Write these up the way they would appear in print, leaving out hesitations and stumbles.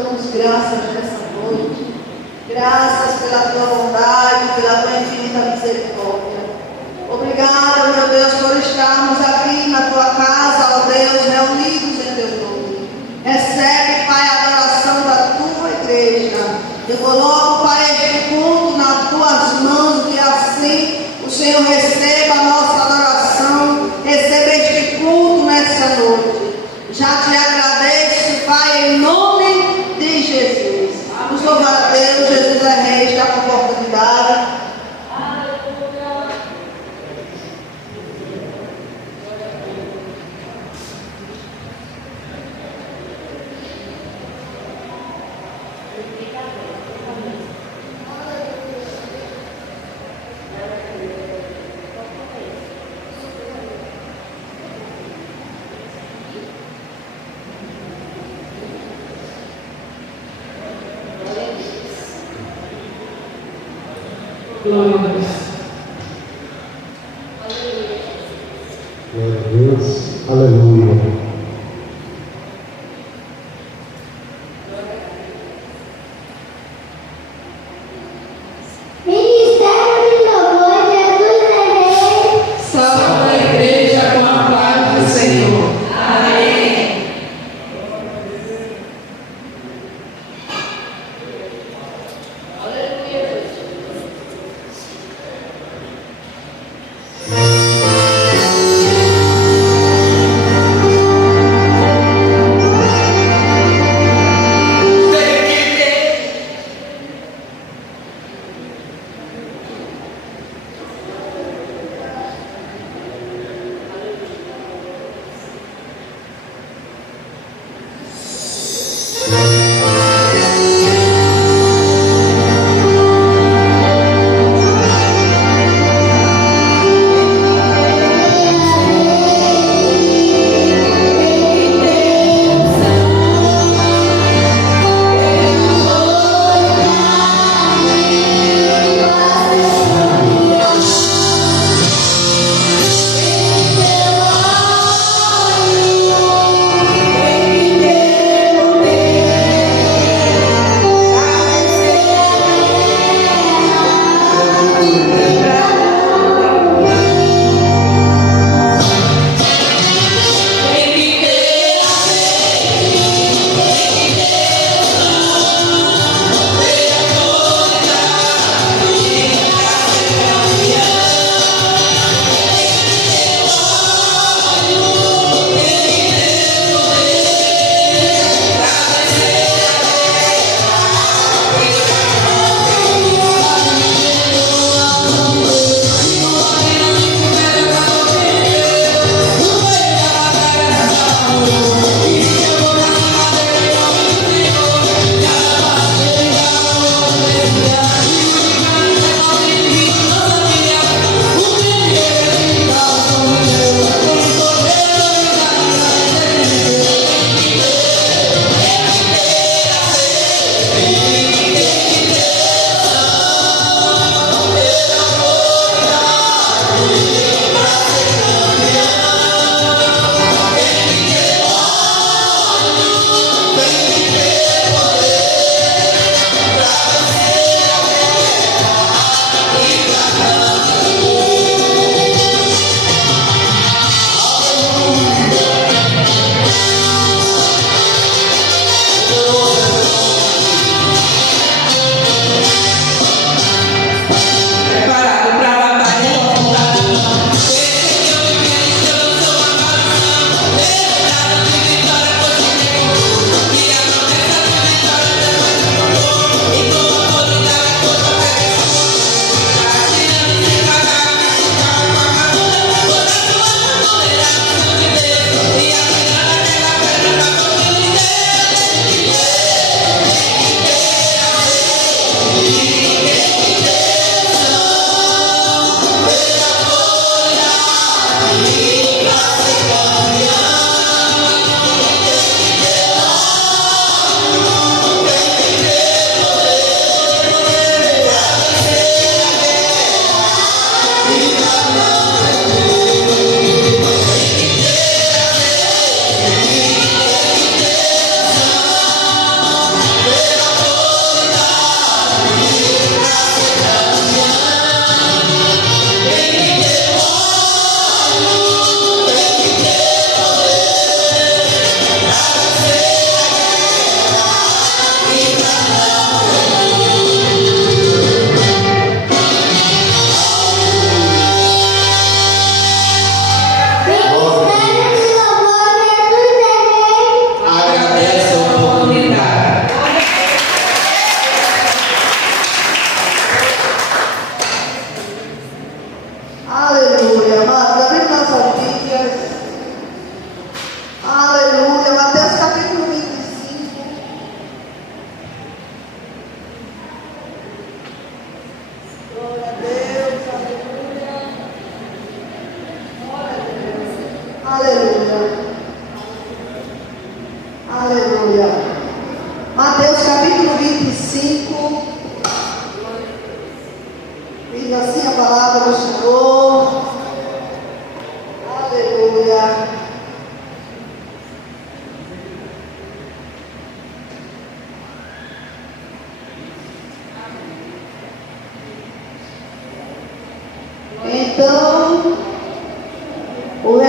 Damos graças nessa noite, graças pela tua bondade, pela tua infinita misericórdia. Obrigada, meu Deus, por estarmos aqui na tua casa, ó Deus, reunidos em teu nome. Recebe, Pai, a adoração da tua igreja. Eu coloco, Pai, este culto nas tuas mãos, que assim o Senhor receba a nossa adoração, receba este culto nessa noite. Já te agradeço, Pai, em nome de Jesus. Vamos louvar a Deus. Jesus é rei, está com oportunidade. Glória a Deus. Glória a Deus. Aleluia.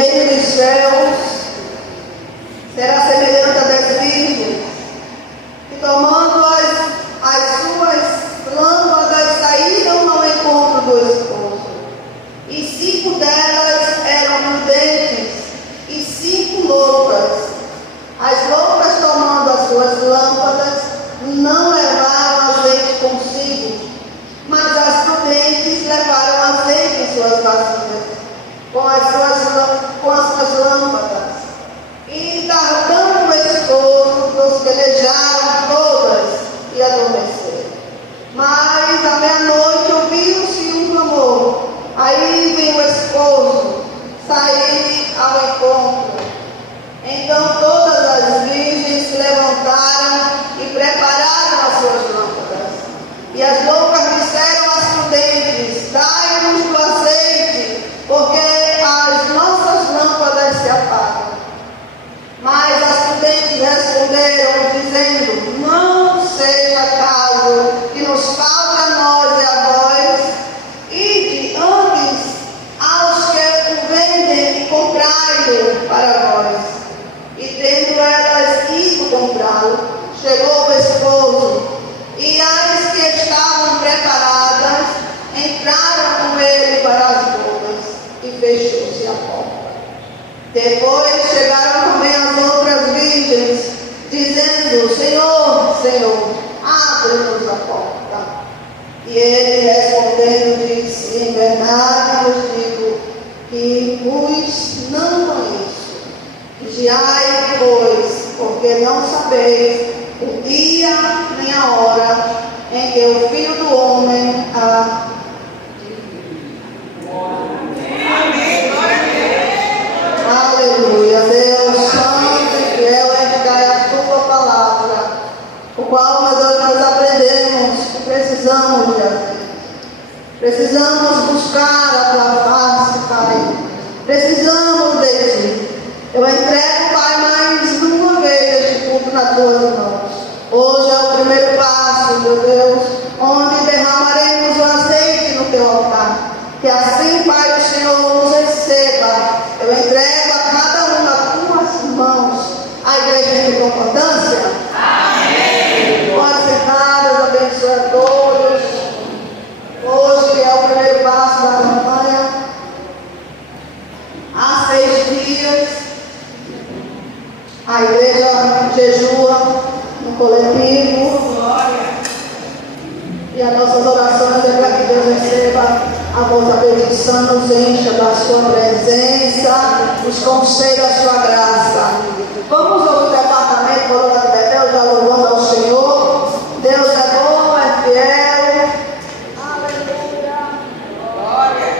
reino dos céus será semelhante a 10 virgens, que tomando as suas lâmpadas saíram ao encontro do esposo. E 5 delas eram prudentes e 5 loucas. As loucas, tomando as suas lâmpadas, não levaram azeite consigo, mas as prudentes levaram azeite em suas vasilhas, com as suas lâmpadas. E tardando o esposo, pelejaram todas e adormeceram. Mas à meia-noite ouviu-se um clamor. Aí vem o esposo sair ao encontro. Então todas as virgens se levantaram e prepararam as suas lâmpadas. E as loucas disseram às prudentes: dai-nos do azeite, porque as nossas lâmpadas se apagam. Mas as prudentes responderam, dizendo: não seja caso que nos falte a nós e a vós, ide antes aos que o vendem e comprai-o para vós. E tendo elas ido comprá-lo, chegou o esposo, e as que estavam preparadas entraram com ele para as bodas, e fechou-se a porta. Depois chegaram também as outras virgens, dizendo: Senhor, Senhor, abre-nos a porta. E ele respondendo disse: em verdade vos digo que vos não conheço. Vigiai, pois, porque não sabeis o dia nem a hora em que o Filho do Homem há de vir. Amém. Aleluia. Deus santo e fiel é a tua palavra, o qual nós aprendemos que precisamos de azeite. Precisamos buscar a tua face, Pai. Precisamos de ti. Eu entrego, Pai, mais uma vez este culto nas tuas mãos. Hoje é o primeiro passo, meu Deus, onde derramaremos o azeite no teu altar. Que assim, Pai, o Senhor nos receba. Eu entrego a cada um nas tuas mãos. A igreja em concordância? Amém. Pode sentar, Deus abençoe a todos. Hoje é o primeiro passo da campanha. Há 6 dias. A igreja jejua no coletivo. E as nossas orações é para que Deus receba a vossa petição, nos encha da sua presença, nos conceda a sua graça. Vamos ao departamento Coluna de Betel, já louvando ao Senhor. Deus é bom, é fiel. Aleluia. Glória.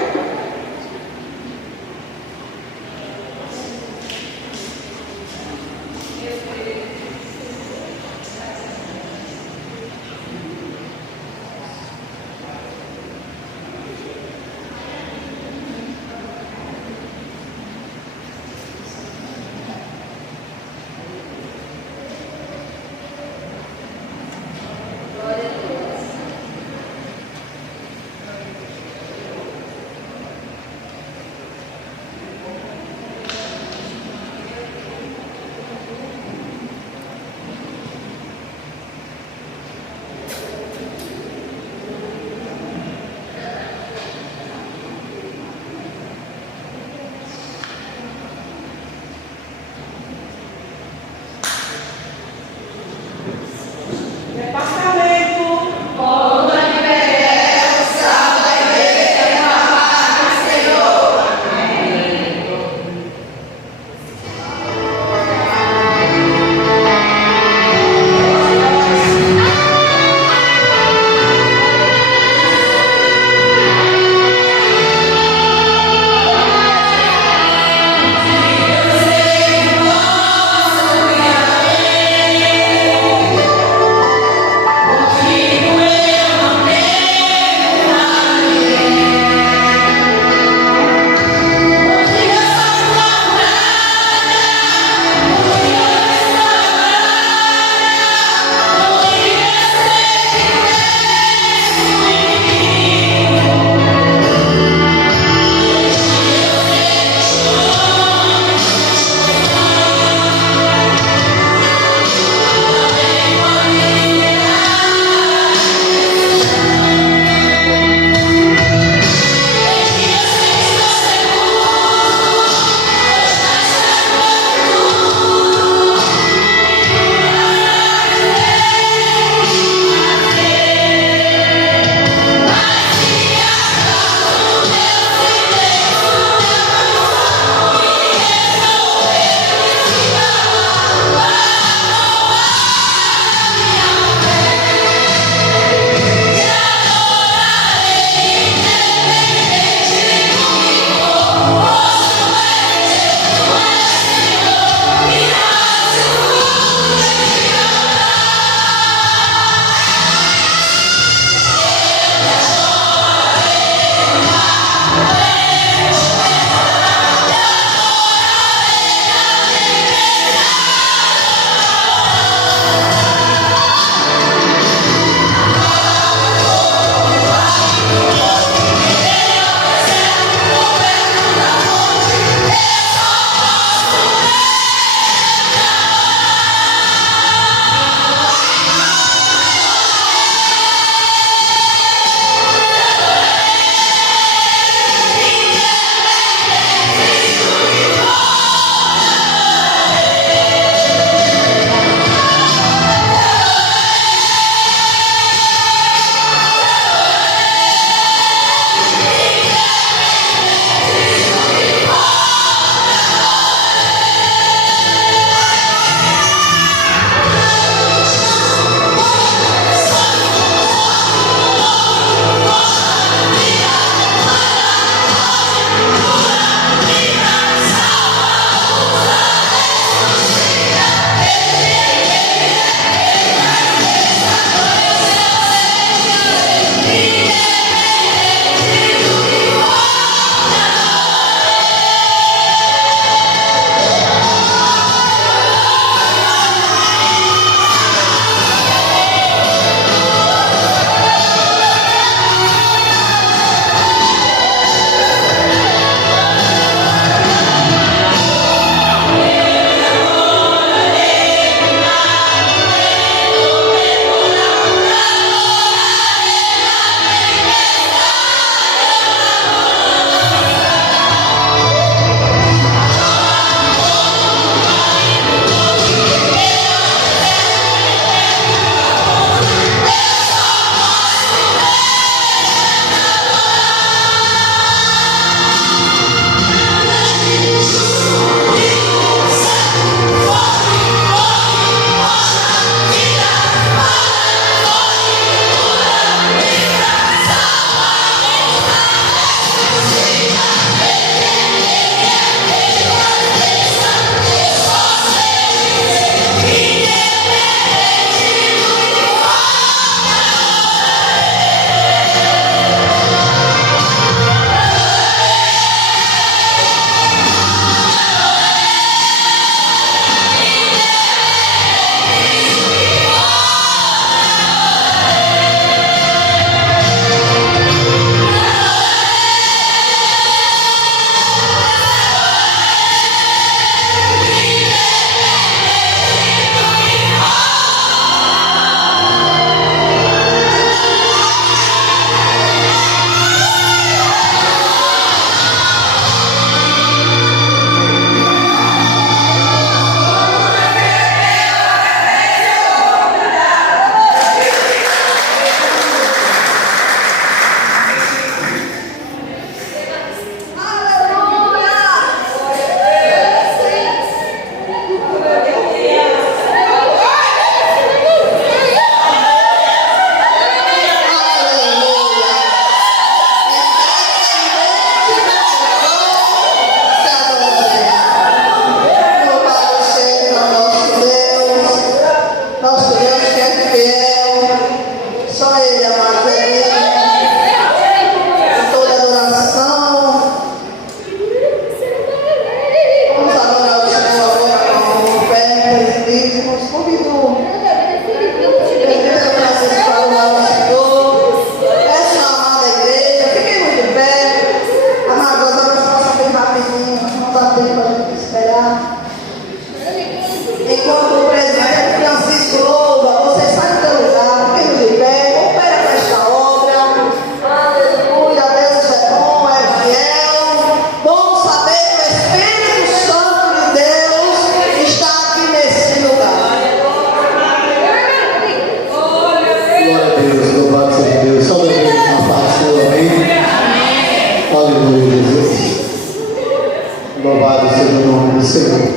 Senhor.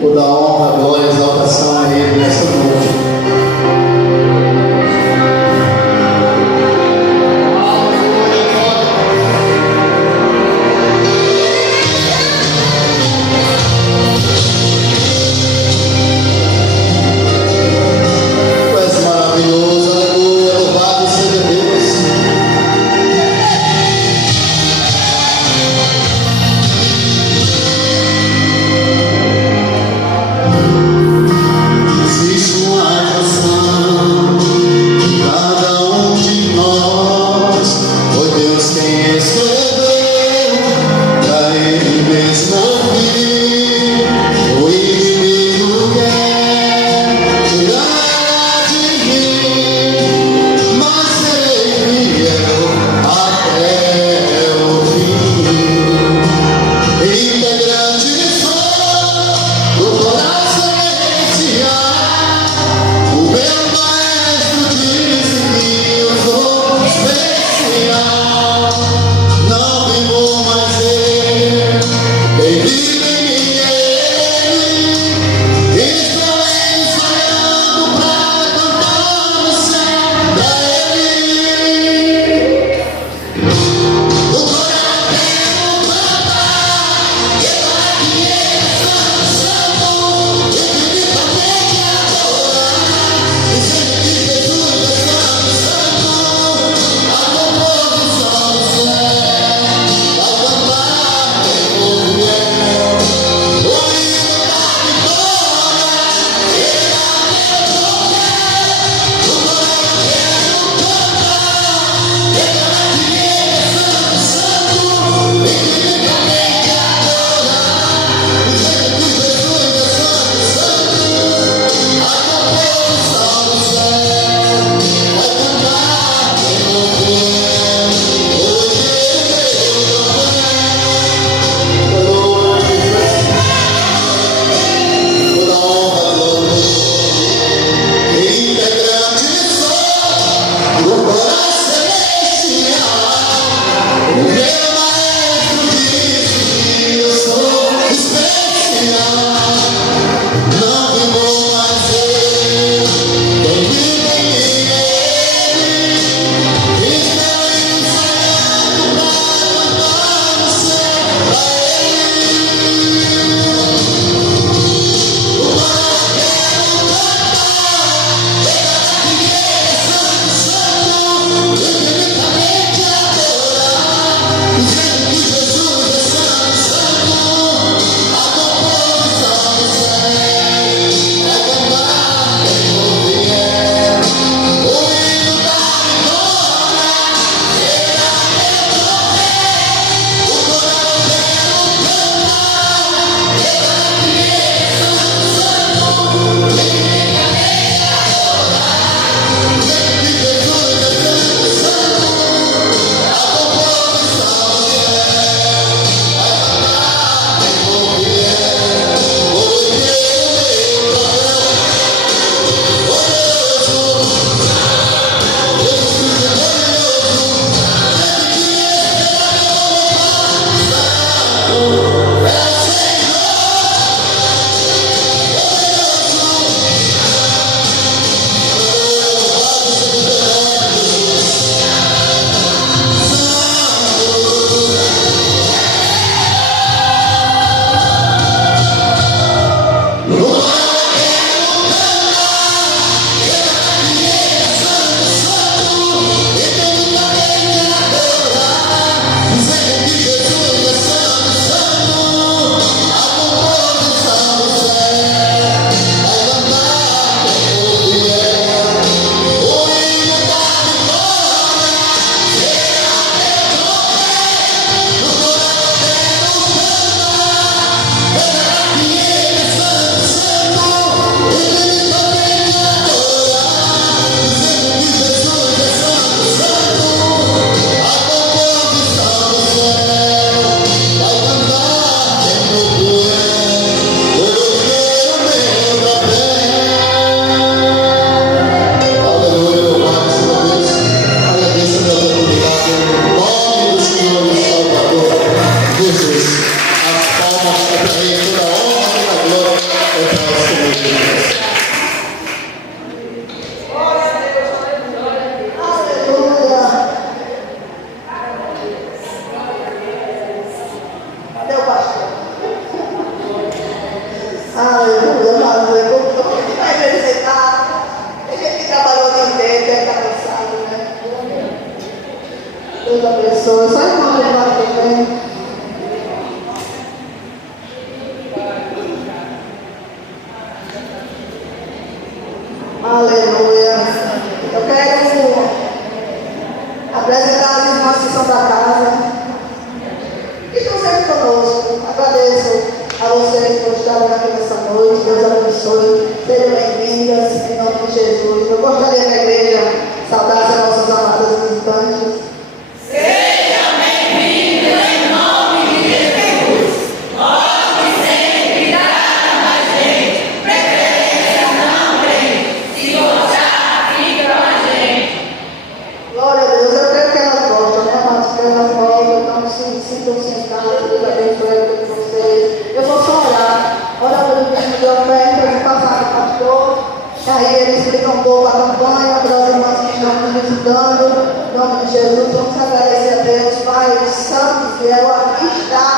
Toda honra, glória e exaltação a Ele nesta noite. Deus abençoe. Só enquanto ele vai também. Aleluia. Eu quero apresentar as irmãs que são da casa, que estão sempre conosco. Agradeço a vocês por estarem aqui nessa noite. Deus abençoe. Sejam bem-vindas em nome de Jesus. Eu gostaria que a igreja saudasse as nossas amadas visitantes. Seja bem-vindo em nome de Jesus. Pode sempre dar mais gente. Preferência não tem. Se gostar, fica com a gente. Glória a Deus. Eu creio que elas gostam, né, amados? Que elas gostam. Então, se sintam sentadas. Deus abençoe a vocês. Eu vou só orar. Ora pelo mesmo de oferta de passar do pastor. E aí ele explica um pouco a campanha para as irmãs que estão nos visitando. Em nome de Jesus, vamos agradecer a Deus, Pai Santo, fiel, aqui está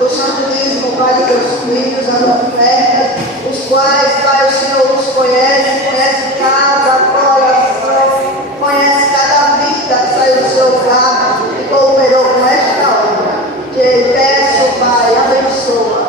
o Santo Dízimo, Pai de teus filhos, as ofertas, os quais, Pai, o Senhor os conhece cada coração, conhece cada vida que saiu do seu carro e cooperou com esta obra. Te peço, Pai, abençoa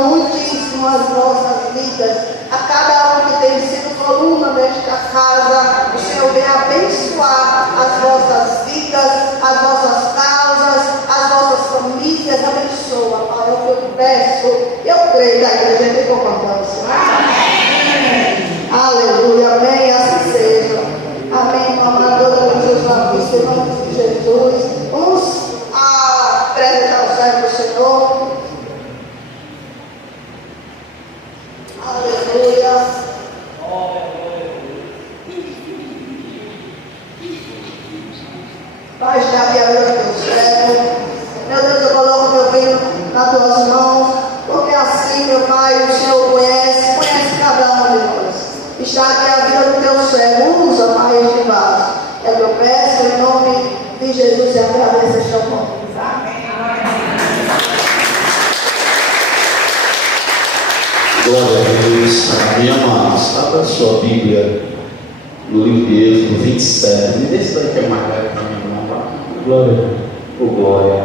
muitíssimo as nossas vidas, a cada um que tem sido coluna desta casa. O Senhor vem abençoar as nossas vidas, as nossas causas, as nossas famílias. Abençoa, Pai, é o que eu te peço. Eu creio que a igreja tem concordância. Amém. Aleluia, amém, assim seja. Amém, amadora de Jesus na vista, em nome de Jesus. Vamos apresentar o servo do Senhor. Aleluia. Pai, está aqui a vida do teu servo. Meu Deus, eu coloco meu filho nas tuas mãos, porque assim, meu Pai, o Senhor conhece cada um de nós. Está aqui a vida do teu servo. Usa, Pai, este vaso. É o que eu peço em nome de Jesus e agradeço este oportunidade. Glória a Deus. Amém, amados. Abra a sua Bíblia no livro de Êxodo 27. Me dê isso daí que é mais leve para minha irmã, tá? Glória a Deus. Oh, glória.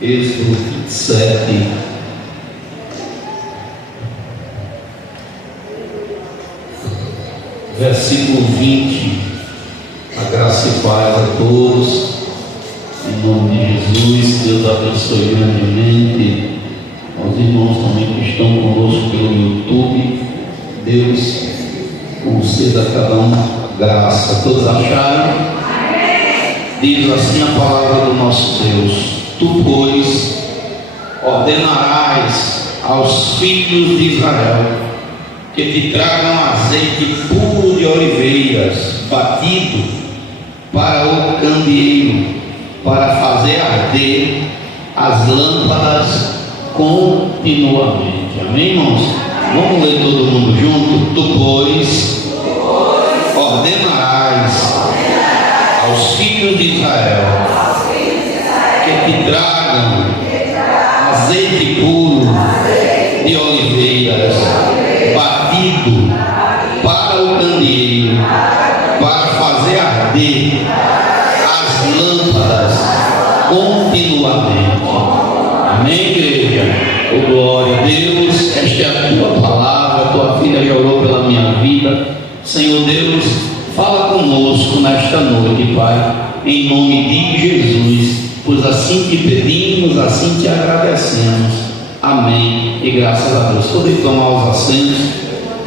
Êxodo 27. Versículo 20. A graça e paz a todos. Em nome de Jesus, Deus abençoe grandemente aos irmãos também que estão conosco pelo YouTube. Deus conceda a cada um graça. Todos acharam? Diz assim a palavra do nosso Deus: Tu, pois, ordenarás aos filhos de Israel que te tragam azeite puro de oliveiras, batido para o candeeiro, para fazer arder as lâmpadas continuamente. Amém, irmãos? Vamos ler todo mundo junto? Tu, pois, ordenarás aos filhos de Israel que te tragam azeite puro de oliveiras, batido para o candeeiro, para fazer arder as lâmpadas continuamente. Amém, igreja? Oh, glória a Deus. Esta é a tua palavra. Tua filha já orou pela minha vida. Senhor Deus, fala conosco nesta noite, Pai, em nome de Jesus, pois assim te pedimos, assim te agradecemos. Amém. E graças a Deus. Podem tomar os assentos.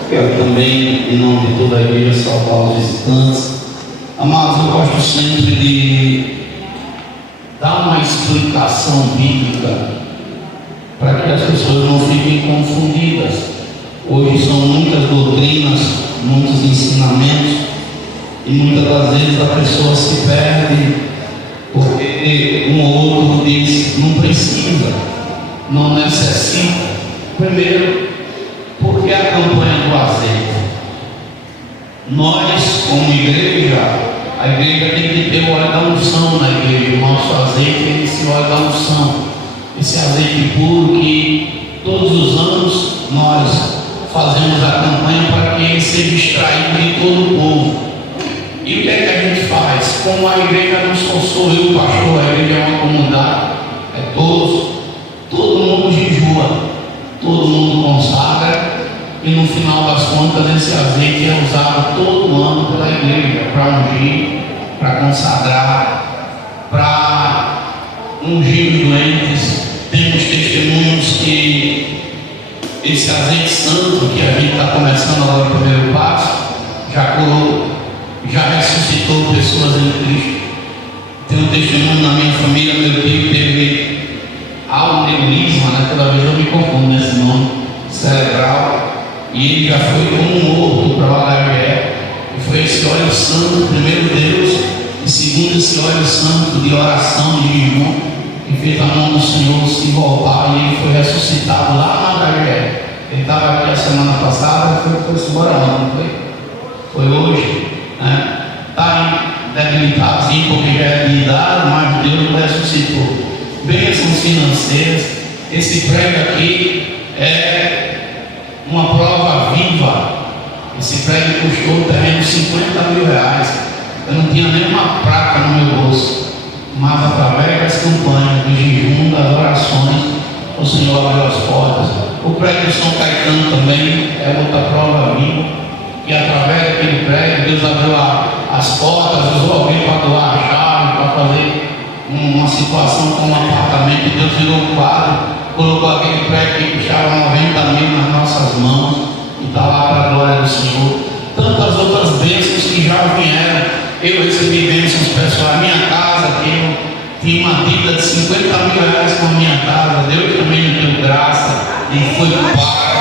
Quero também, em nome de toda a igreja, saudar os visitantes. Amados, eu gosto sempre de dar uma explicação bíblica para que as pessoas não fiquem confundidas. Hoje são muitas doutrinas, muitos ensinamentos, e muitas das vezes a pessoa se perde porque um ou outro diz não precisa, não necessita. Primeiro, porque a campanha do azeite. Nós, como igreja, a igreja tem que ter o óleo da unção na igreja. O nosso azeite é esse óleo da unção, esse azeite puro que todos os anos nós fazemos a campanha que ele seja extraído de todo o povo. E o que é que a gente faz? Como a igreja não só sou eu, pastor, a igreja é uma comunidade, é todos, todo mundo jejua, todo mundo consagra, e no final das contas esse azeite é usado todo ano pela igreja para ungir, para consagrar, para ungir os doentes. Temos testemunhos que esse azeite santo que a gente está começando agora no primeiro passo já curou, já ressuscitou pessoas em Cristo. Tem um testemunho na minha família, meu tio teve aneurisma, né? Toda vez eu me confundo nesse nome, cerebral, e ele já foi como morto para o HGE. E foi esse óleo santo, primeiro Deus, e segundo esse óleo santo de oração, de jejum, que fez a mão do Senhor se voltar, e ele foi ressuscitado lá na HGE. Ele estava aqui a semana passada, foi embora não foi? Foi hoje, né? Está debilitadozinho porque já é de idade, mas Deus ressuscitou. Bênçãos financeiras. Esse prédio aqui é uma prova viva. Esse prédio custou o terreno R$50 mil. Eu não tinha nenhuma placa no meu bolso, mas através das campanhas do jejum, das orações, o Senhor abriu as portas. O prédio de São Caetano também é outra prova viva, que através daquele prédio Deus abriu as portas, usou alguém para doar a chave, para fazer uma situação com um apartamento, e Deus virou um quadro, colocou aquele prédio que custava 90 mil nas nossas mãos, e está lá para a glória do Senhor. Tantas outras bênçãos que já vieram. Eu recebi bênçãos pessoais. Minha casa, que eu tinha uma dívida de 50 mil reais com a minha casa, Deus também me deu graça e foi pago.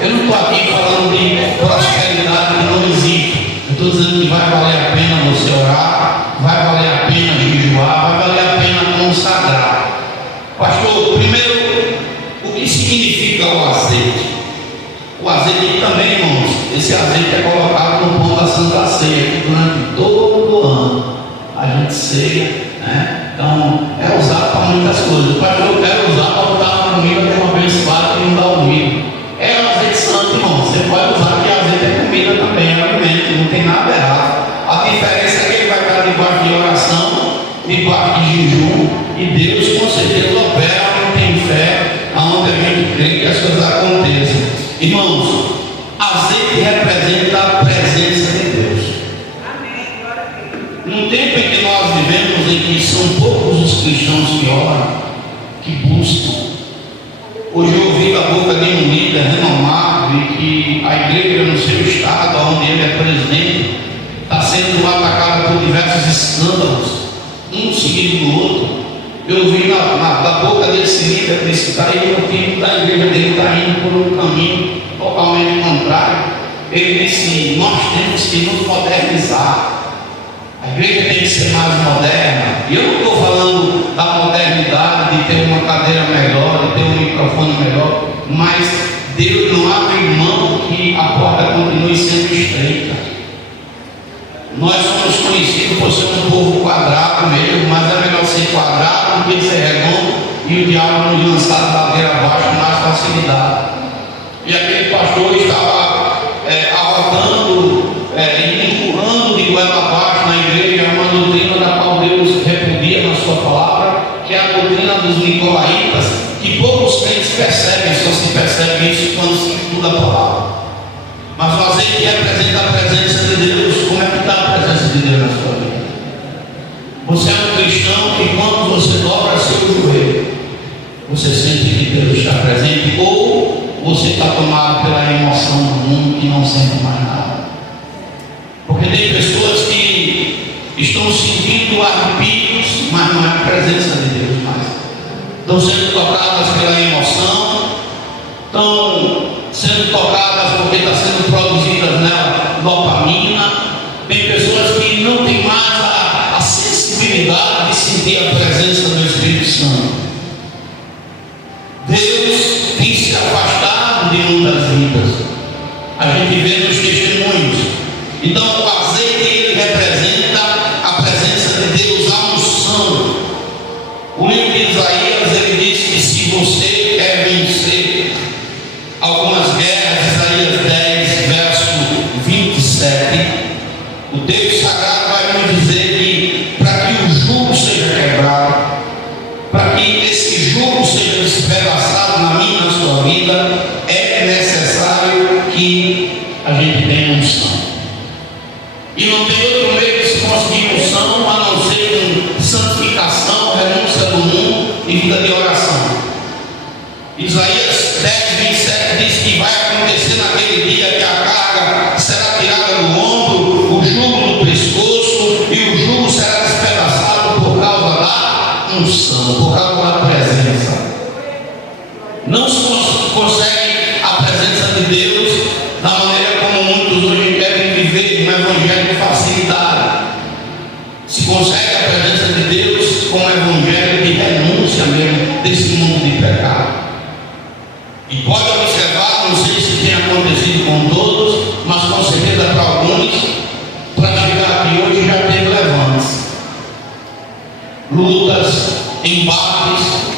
Eu não estou aqui falando de prosperidade que não existe. Eu estou dizendo que vai valer a pena você orar, vai valer a pena jejuar, vai valer a pena consagrar. Pastor, primeiro, o que significa o azeite? O azeite também, irmãos, esse azeite é colocado no pão da Santa Ceia, que durante todo ano a gente ceia, né? Então, é usado para muitas coisas. Pastor, eu quero usar para botar na comida como abençoado e não dar ouvido. É o azeite santo, irmão. Você pode usar, que azeite é comida também, é alimento, não tem nada errado. A diferença é que ele vai estar debaixo de oração, debaixo de jejum, e Deus com certeza opera onde tem fé, aonde a gente crê que as coisas aconteçam. Irmãos, azeite representa a presença de Deus. Num tempo em que nós vivemos, em que são poucos os cristãos que oram, que buscam. Hoje eu ouvi da boca de um líder renomado e que a igreja no seu estado, onde ele é presidente, está sendo atacada por diversos escândalos, um seguido do outro. Eu ouvi da boca desse líder que está aí, o tempo da igreja dele está indo por um caminho totalmente contrário. Ele disse: nós temos que nos modernizar. A igreja tem que ser mais moderna. E eu não estou falando da modernidade de ter uma cadeira melhor, de ter um microfone melhor, mas Deus não abre mão que a porta continue sendo estreita. Nós somos conhecidos por ser um povo quadrado mesmo, mas é melhor ser quadrado do que ser redondo e o diabo nos lançar da ladeira abaixo com mais facilidade. E aquele pastor estava arrotando e empurrando de goela abaixo na igreja uma doutrina da qual Deus repudia na sua palavra, que é a doutrina dos nicolaítas, que poucos crentes percebem, só se percebe isso quando se estuda a palavra. Mas o azeite representa a presença de Deus. Como é que está a presença de Deus na sua vida? Você é um cristão que quando você dobra seu joelho, você sente que Deus está presente, ou você está tomado pela emoção do mundo que não sente mais nada? Porque tem pessoas que estão sentindo arrepios, mas não é a presença de Deus mais. Estão sendo tocadas pela emoção, estão sendo tocadas porque está sendo produzida nela dopamina. Tem pessoas que não têm mais a sensibilidade de sentir a presença do Espírito Santo. Deus tem se afastado de muitas vidas. A gente vê nos testemunhos. Então o azeite, ele representa a presença de Deus, a unção. O livro de Isaías, ele diz que se você quer vencer algumas guerras, Isaías 10, verso vida, é necessário que a gente tenha unção. E não tem outro meio de se conseguir unção a não ser com santificação, renúncia do mundo e vida de oração. Isaías 10:27 diz que vai acontecer naquele dia que a carga será tirada do ombro, o jugo do pescoço, e o jugo será despedaçado por causa da unção, por causa da presença. Não se consegue a presença de Deus da maneira como muitos hoje querem viver um evangelho de facilidade. Se consegue a presença de Deus com um evangelho de renúncia mesmo desse mundo de pecado. E pode observar, não sei se tem acontecido com todos, mas com certeza para alguns, para chegar aqui hoje já teve levantes, lutas, embates.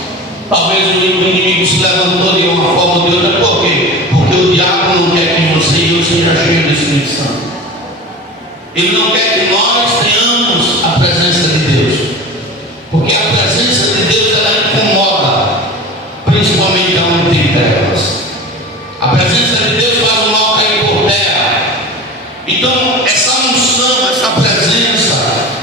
Talvez o inimigo se levantou de uma forma ou de outra. Por quê? Porque o diabo não quer que você e eu seja cheio do Espírito Santo. Ele não quer que nós tenhamos a presença de Deus, porque a presença de Deus ela incomoda, principalmente onde tem trevas. A presença de Deus faz o mal cair por terra. Então essa unção, essa presença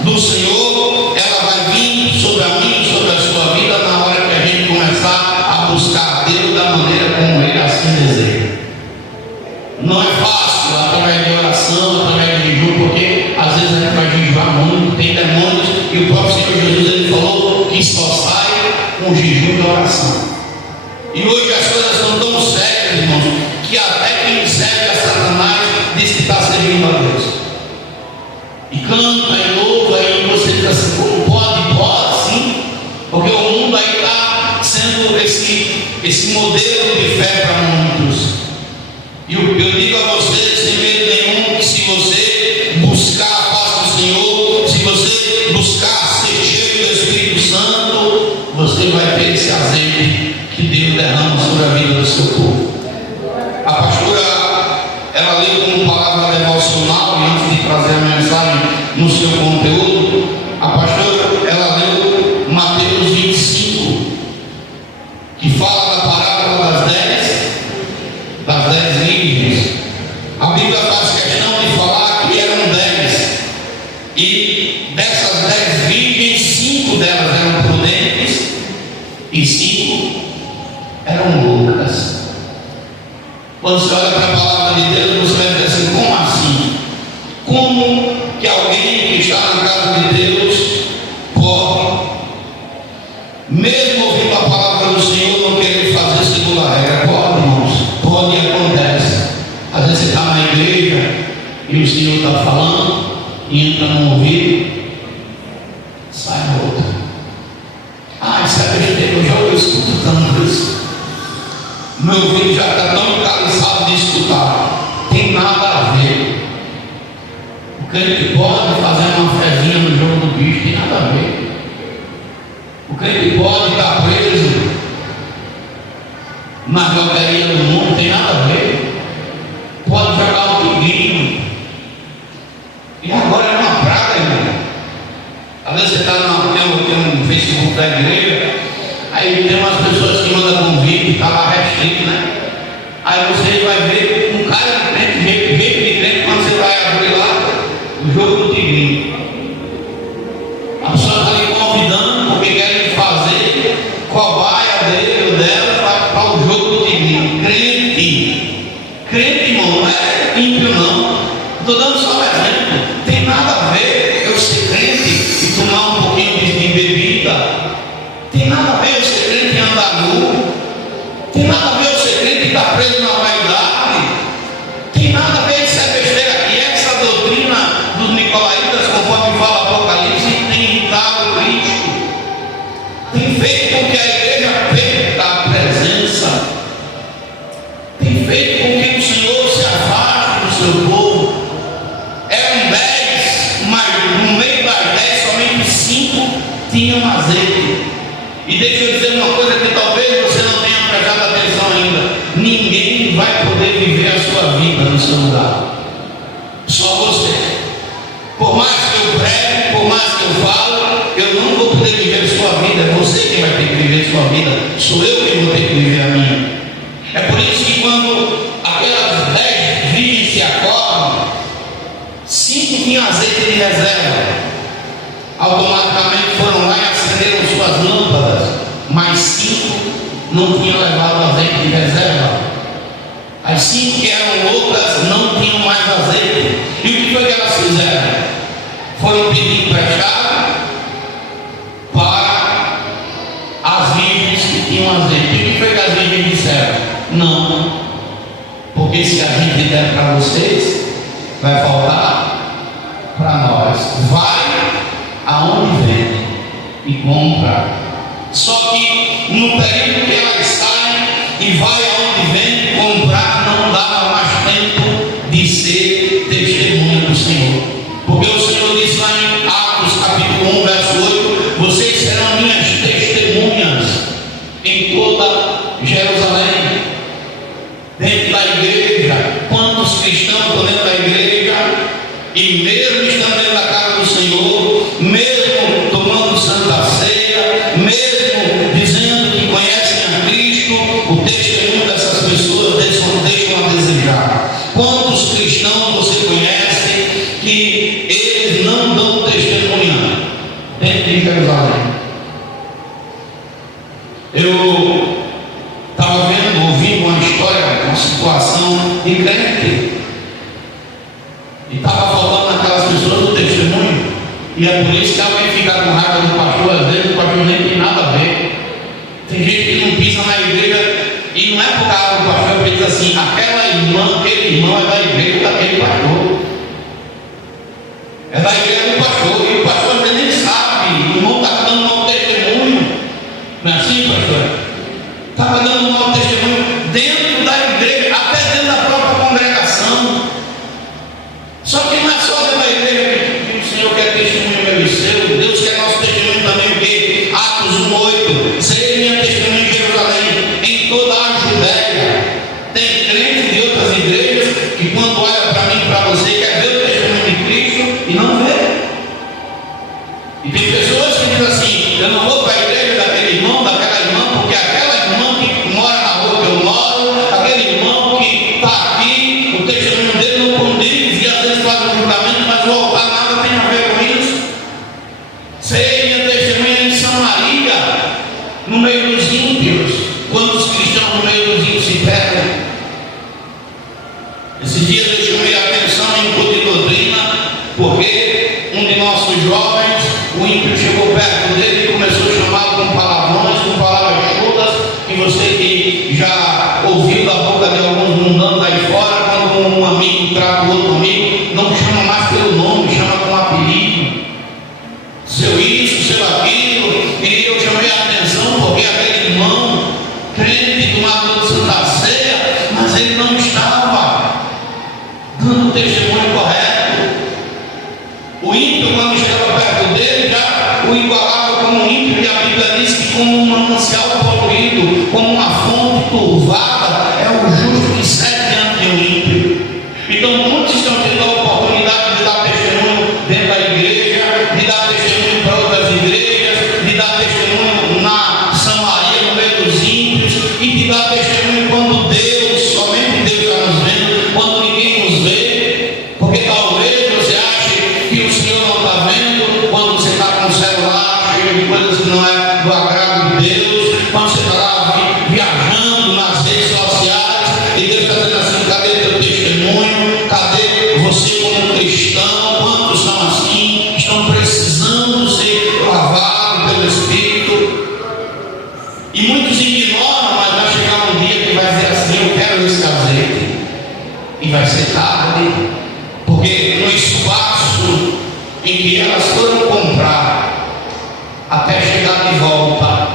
do Senhor, ela vai vir sobre a mim, sobre a sua vida, na hora que a gente começar a buscar a Deus da maneira como Ele assim deseja. Não é fácil através de oração, através de jejum, porque às vezes a gente vai jejuar muito, tem demônios, e o próprio Senhor Jesus ele falou que só sai com jejum e oração. E hoje as coisas são tão sérias, irmãos, que até quem serve a Satanás diz que está servindo a Deus. E canta e louva, e você diz assim: como pode? Pode sim, porque o mundo aí está sendo esse modelo de fé para muitos. E eu digo a vocês, sem medo nenhum, que se você buscar a paz do Senhor, se você buscar ser cheio do Espírito Santo, você vai ter esse azeite que Deus derrama sobre a vida do seu povo. A pastora, ela leu como palavra devocional, e antes de trazer a mensagem no seu conteúdo, a pastora, ela leu Mateus 25, que fala da parábola das 10 virgens. A Bíblia faz questão de falar que eram 10, e dessas 10 virgens, 5 delas eram prudentes e 5 eram loucas. Quando você olha para a palavra de Deus, você vai dizer assim: como assim? Como que alguém que está na casa de Deus pode, mesmo ouvindo a palavra do Senhor, não querer fazer segundo a regra? Pode, irmãos, pode e acontece. Às vezes você está na igreja e o Senhor está falando, e entra no ouvido, sai no outro. Ah, isso é besteira, eu escuto tanto isso. Meu ouvido já está tão encaliçado de escutar. Tem nada a ver. O crente pode fazer uma fezinha no jogo do bicho, tem nada a ver. O crente pode estar preso na loteria do mundo, tem nada a ver. Pode jogar um tigrinho. E agora é uma praga, irmão. Às vezes você está no Facebook da igreja, aí tem umas pessoas que mandam convite, está lá restrito, né? Aí você vai ver um cara de crente, jeito de crente, quando você vai abrir lá o jogo do tigrinho. A pessoa está ali convidando porque querem fazer cobaia dele ou dela para o jogo do tigrinho. Crente, irmão, não é ímpio não. Estou dando só um exemplo. Tem nada a ver eu ser crente e tomar um pouquinho de bebida. Tem nada a ver eu ser crente e andar nu. Tem nada a ver eu ser crente e estar preso na vaidade. Tem nada a ver isso é besteira. E essa doutrina dos nicolaítas, conforme fala Apocalipse, tem irritado o crítico. Tem feito com que a igreja perca a presença. Tem feito com que o Senhor se afaste do seu povo. Eram 10, mas no meio das 10 somente 5 tinham azeite. E deixa eu dizer uma coisa que talvez você não tenha prestado atenção ainda: ninguém vai poder viver a sua vida no seu lugar, só você. Por mais que eu pregue, por mais que eu falo, eu não vou poder viver a sua vida. É você quem vai ter que viver a sua vida, sou eu quem vou ter que viver a minha. É quando aquelas 10 virgens se acordam, 5 tinham azeite de reserva. Automaticamente foram lá e acenderam suas lâmpadas, mas 5 não tinham levado azeite de reserva. As 5 que eram loucas não tinham mais azeite. E o que foi que elas fizeram? Foram pedir emprestado para as virgens que tinham azeite. E o que foi que as virgens disseram? Não, porque se a gente der para vocês, vai faltar para nós. Vai aonde vende e compra. Só que no período que elas saem e vai aonde vende comprar, não dava mais tempo de ser testemunha do Senhor. Porque o Senhor diz lá em Atos capítulo 1, verso 8: vocês serão minhas testemunhas em toda Jerusalém. Dentro da igreja, quantos cristãos estão dentro da igreja e mesmo estando dentro da casa do Senhor, mesmo tomando santa ceia, mesmo dizendo que conhecem a Cristo, o testemunho dessas pessoas deixam a desejar. Quantos cristãos você conhece que eles não dão testemunha dentro de Jerusalém? Eu estava ouvindo uma história, uma situação de crente, e estava faltando naquelas pessoas o testemunho, e é por isso que alguém fica com raiva do pastor. Às vezes o pastor nem tem nada a ver. Tem gente que não pisa na igreja, e não é por causa do pastor que diz assim: aquela irmã, aquele irmão é da igreja daquele pastor, é da igreja do pastor, e o pastor às vezes nem sabe, o irmão está dando mau testemunho. Não é assim, pastor? Estava dando mau testemunho dentro da igreja, até dentro da própria congregação. Só que não é só dentro da igreja que o Senhor quer testemunho meu e seu. Deus quer nosso testemunho também, porque Atos 1:8: serei minha testemunha em Jerusalém, em toda a Judéia. Tem crentes de outras igrejas que quando olha para mim e para você quer ver o testemunho de Cristo e não vê. E tem pessoas que dizem assim: eu não vou para a igreja daquele irmão, daquela irmã, porque aquela irmã que mora na rua que eu moro, aquele irmão que está aqui, o testemunho dele não condiz, e às vezes faz um julgamento, mas o altar nada tem a ver com isso. Sei minha testemunha em Samaria, no meio dos ímpios. Quantos cristãos no meio dos ímpios se perdem? Esses dias eu chamei a atenção em culto de doutrina, porque um de nossos jovens, o ímpio chegou perto dele e começou a chamar com palavrões, com palavras chulas, e você que já ouviu da boca de alguns mundanos aí fora, quando um amigo trata o outro amigo, não chama mais pelo nome, chama com apelido, seu isso, seu aquilo. E eu chamei a atenção porque aquele irmão, crente, tomador de santa ceia, mas ele não estava dando o testemunho correto. O ímpio, quando chegava perto dele, já o igualava como um ímpio, e a Bíblia diz que como um manancial poluído, como uma fonte turvada, é o justo que segue diante de um ímpio. Então muitos estão tendo a oportunidade de dar testemunho dentro da igreja, de dar testemunho para outras igrejas, de dar testemunho na Samaria, no meio dos ímpios, e de dar testemunho quando Deus, somente Deus está nos vendo, quando ninguém nos vê, porque talvez você ache que o Senhor não está vendo, quando você está com o celular cheio de coisas que não é do agrado de Deus, quando você está lá viajando nas redes sociais, e Deus está dizendo assim: cadê teu testemunho? Cadê você como cristão? Quantos são assim? Estão precisando ser lavados pelo Espírito. E muitos ignoram, mas vai chegar um dia que vai dizer assim: eu quero esse azeite. E vai ser tarde, porque no espaço em que elas foram comprar, até chegar de volta,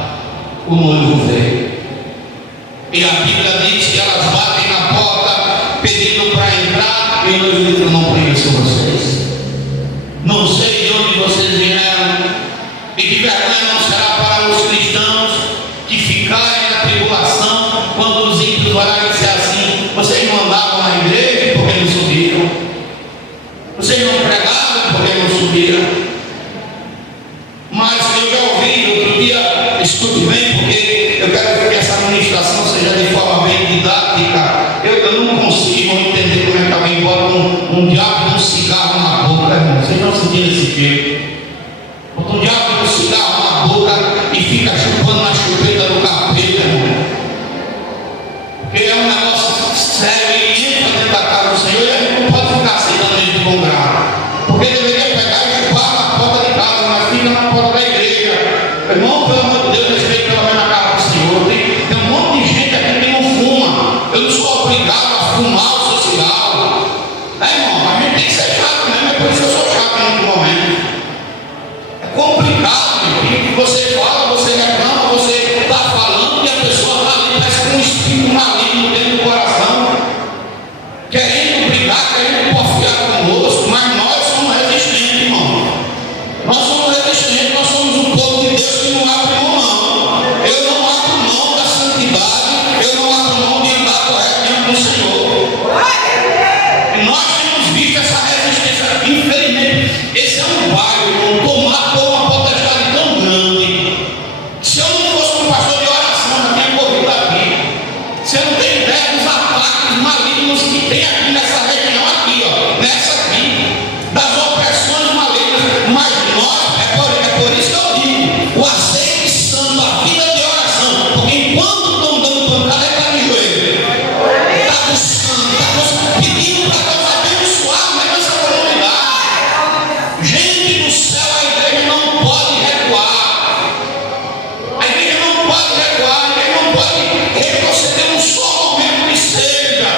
o noivo veio. E a Bíblia diz que elas batem na porta pedindo para entrar, e o noivo diz: eu não conheço vocês, não sei de onde vocês vieram. E que vergonha não será para os cristãos que ficarem na tribulação, quando os ímpios olharem e disserem assim: vocês não andavam na igreja porque não subiram, vocês não pregavam porque não subiram. Mas eu já ouvi outro dia, escute bem, porque eu quero que essa ministração seja de forma bem didática sério e entra dentro da casa do Senhor, e a gente não pode ficar aceitando ele de bom grado. Porque deveria pegar e chupar na porta de casa, mas fica na porta da igreja. Irmão, pelo amor de Deus, respeite pelo menos a casa do Senhor. Tem um monte de gente aqui que não fuma. Eu não sou obrigado a fumar o social. Irmão, a gente tem que ser chato mesmo, é por isso que eu sou chato em outro momento. É complicado, meu, que você fala, você reclama, você está falando e a pessoa está ali, parece com um espírito maligno dentro do coração, querendo brigar, querendo porfiar conosco, mas nós somos resistentes, irmão. Nós somos resistentes, nós somos um povo de Deus que não abre mão, não. Eu não abro mão da santidade, eu não abro mão de andar correto diante do Senhor. E nós temos visto essa resistência, infelizmente. Esse é um bairro, tomar uma potestade tão grande. Se eu não fosse um pastor de oração, já tinha corrido aqui. Você não tem ideia dos ataques malignos que tem aqui nessa região, aqui, ó, nessa aqui, das opressões malignas. Mas nós, é por isso que eu digo, o azeite santo, a vida de oração, porque enquanto estão dando pancada, ele está de joelho, está buscando, pedindo para Deus abençoar nessa comunidade. Gente do céu, a igreja não pode recuar. A igreja não pode recuar, a igreja não pode retroceder um só momento que seja.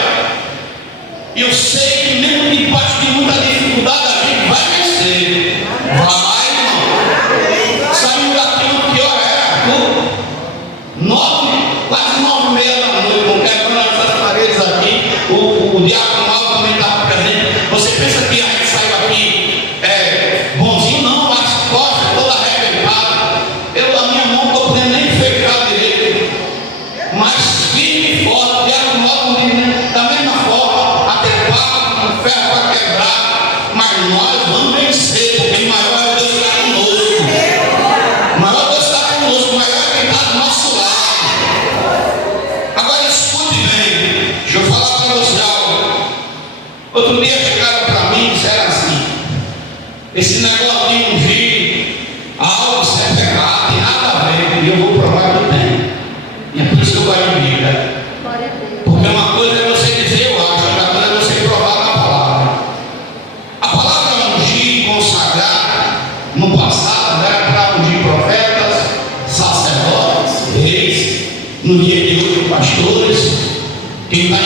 E eu sei que mesmo debaixo de muita dificuldade a gente vai vencer. Vai, irmão. Saímos daqui no pior era, quase 9h30 da noite, com quebrando essas paredes aqui. O diácono Mauro também estava presente. Você pensa que a gente saiu aqui bonzinho? Não, as costas toda arrebentada. A minha mão não estou podendo nem fechar direito. Mas firme e forte, o diácono Mauro da mesma forma, até o ferro vai quebrar. Mas nós vamos vencer, porque o maior é Deus que está conosco. O maior Deus está conosco, o maior é quem está do nosso lado. Agora escute bem, deixa eu falar para você algo. Outro dia chegaram para mim e disseram assim: esse negócio de ungir algo sem pecado tem nada a ver, e eu vou provar que tem. E é por isso que eu gosto de Bíblia. Porque uma coisa é você dizer eu acho, outra coisa é você provar na palavra. A palavra ungir, consagrar, no passado era para ungir profetas, sacerdotes, reis, no dia de hoje pastores, quem está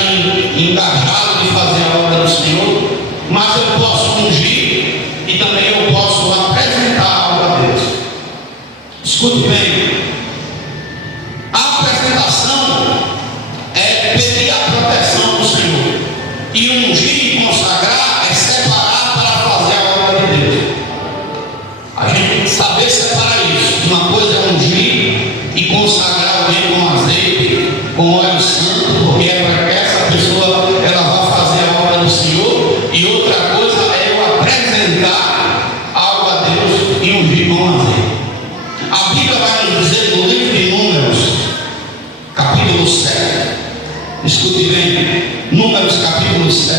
engajado de fazer a obra do Senhor. Mas eu posso ungir e também eu posso apresentar algo a Deus. Escute bem, a apresentação é pedir a proteção do Senhor, e ungir e consagrar é separar para fazer a obra de Deus. A gente tem que saber separar isso. Uma coisa é ungir e consagrar alguém com azeite, com óleo santo, porque é para que essa pessoa ela vá fazer a obra do Senhor, e outra coisa é eu apresentar algo a Deus e ungir com azeite. A Bíblia vai nos dizer no livro de Números, capítulo 7, escute bem, Números capítulo 7.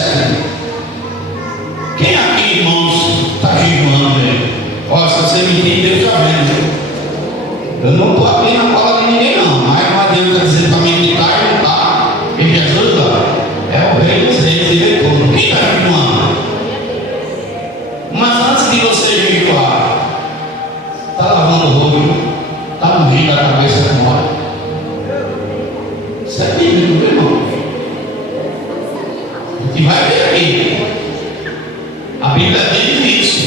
Quem aqui, irmãos, está jejuando aí? Olha, se você me entender, eu já vendo. Eu não estou aqui na cola de ninguém, não. Mas não adianta dizer para mim que está e não está. Porque Jesus é o rei dos reis e de tudo. Quem está jejuando? Mas antes de você jejuar, está lavando o rosto, está ungindo a cabeça com óleo. Isso é bíblico, meu irmão. E vai ver aqui. A Bíblia diz isso.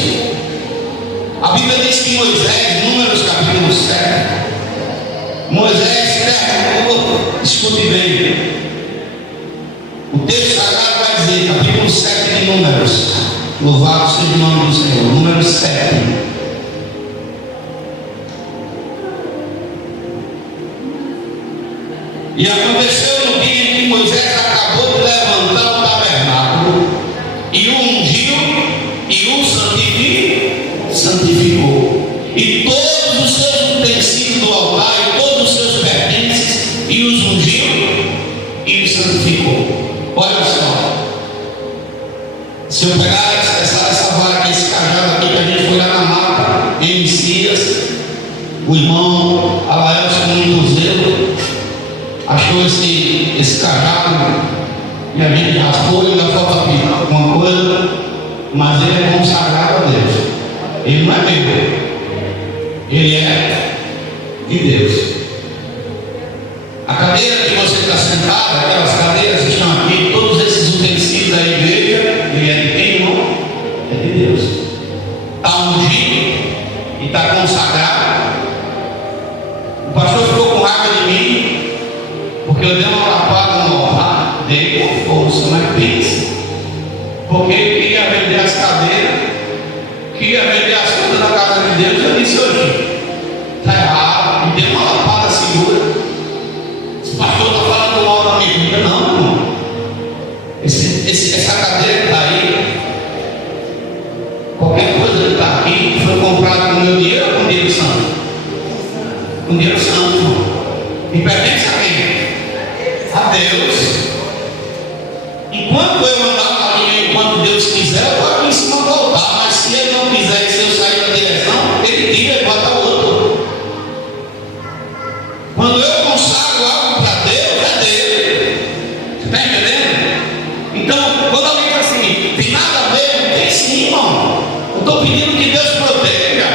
A Bíblia diz que Moisés, Números capítulo 7, Moisés terminou, escute bem. O texto sagrado vai dizer, capítulo 7 de Números, louvado seja o nome do Senhor, Números 7. E aconteceu no dia em que Moisés acabou de levantar o tabernáculo, e o ungiu, e o santificou. E todos os seus utensílios do altar, e todos os seus pertences, e os ungiu, e os santificou. Olha só. Se eu pegar essa vara aqui, esse cajado aqui, que a gente foi lá na mata, em Messias, o irmão Alael, com muito zelo, achou esse cajado E a gente raspou e ainda falta aqui alguma coisa, mas ele é consagrado a Deus. Ele não é meu, ele é de Deus. A cadeira que você está sentado, aquelas cadeiras que estão aqui, todos esses utensílios da igreja, ele é de quem, irmão? É de Deus. Está ungido e está consagrado. O pastor ficou com raiva de mim, porque eu dei uma lapada no altar, dei com força, mas pensa, porque ele queria vender as cadeiras, queria vender as coisas da casa de Deus. Eu disse hoje, está errado, me deu uma lapada segura. Esse pastor está falando mal da minha vida, não, irmão. Essa cadeira que está aí, qualquer coisa que está aqui, foi comprada com meu dinheiro ou com dinheiro santo? Com dinheiro santo, irmão. E pertence a quem? A Deus. Enquanto eu andar na linha, enquanto Deus quiser, eu vou aqui em cima voltar. Mas se Ele não quiser, e se eu sair da direção, Ele tira e bota outro. Quando eu consagro algo para Deus, é dele. Você está entendendo? Então, quando alguém fala assim, tem nada a ver, não tem sim, irmão. Eu estou pedindo que Deus proteja.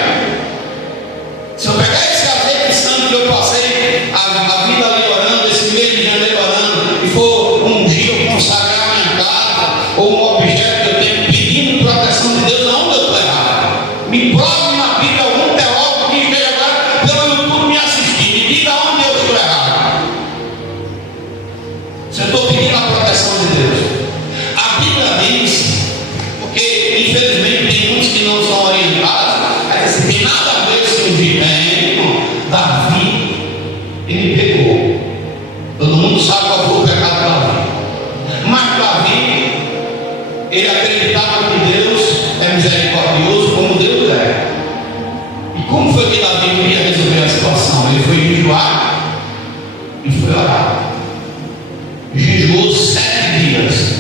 Se eu pegar esse azeite santo que eu passei a vida ali orando, esse mês de janeiro orando, e for um dia eu consagrar a minha casa, ou um objeto que eu tenho pedindo proteção de Deus, não, eu estou errado. Me prove na Bíblia algum teólogo que esteja agora pelo YouTube me assistindo, e diga onde eu estou errado. Se eu estou pedindo a proteção de Deus. A Bíblia diz, porque infelizmente tem muitos que não são orientados, assim, tem nada a ver com o irmão. Davi, ele pecou. Todo mundo sabe qual foi o pecado de Davi. Mas Davi, ele acreditava que Deus é misericordioso como Deus é. E como foi que Davi queria resolver a situação? Ele foi jejuar e foi orar. Jejuou 7 dias.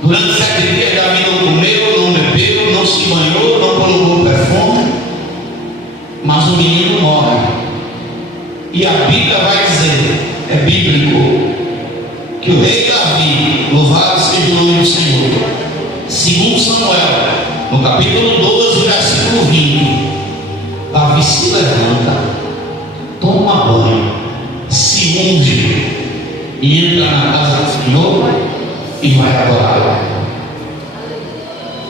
Durante 7 dias Davi não comeu, não bebeu, não se banhou, não colocou perfume. Mas o menino morre. E a Bíblia vai dizer, é bíblico, que o rei Davi, louvado seja o nome do Senhor, segundo Samuel, no capítulo 12, versículo 20, Davi se levanta, toma banho, se unge e entra na casa do Senhor e vai adorar.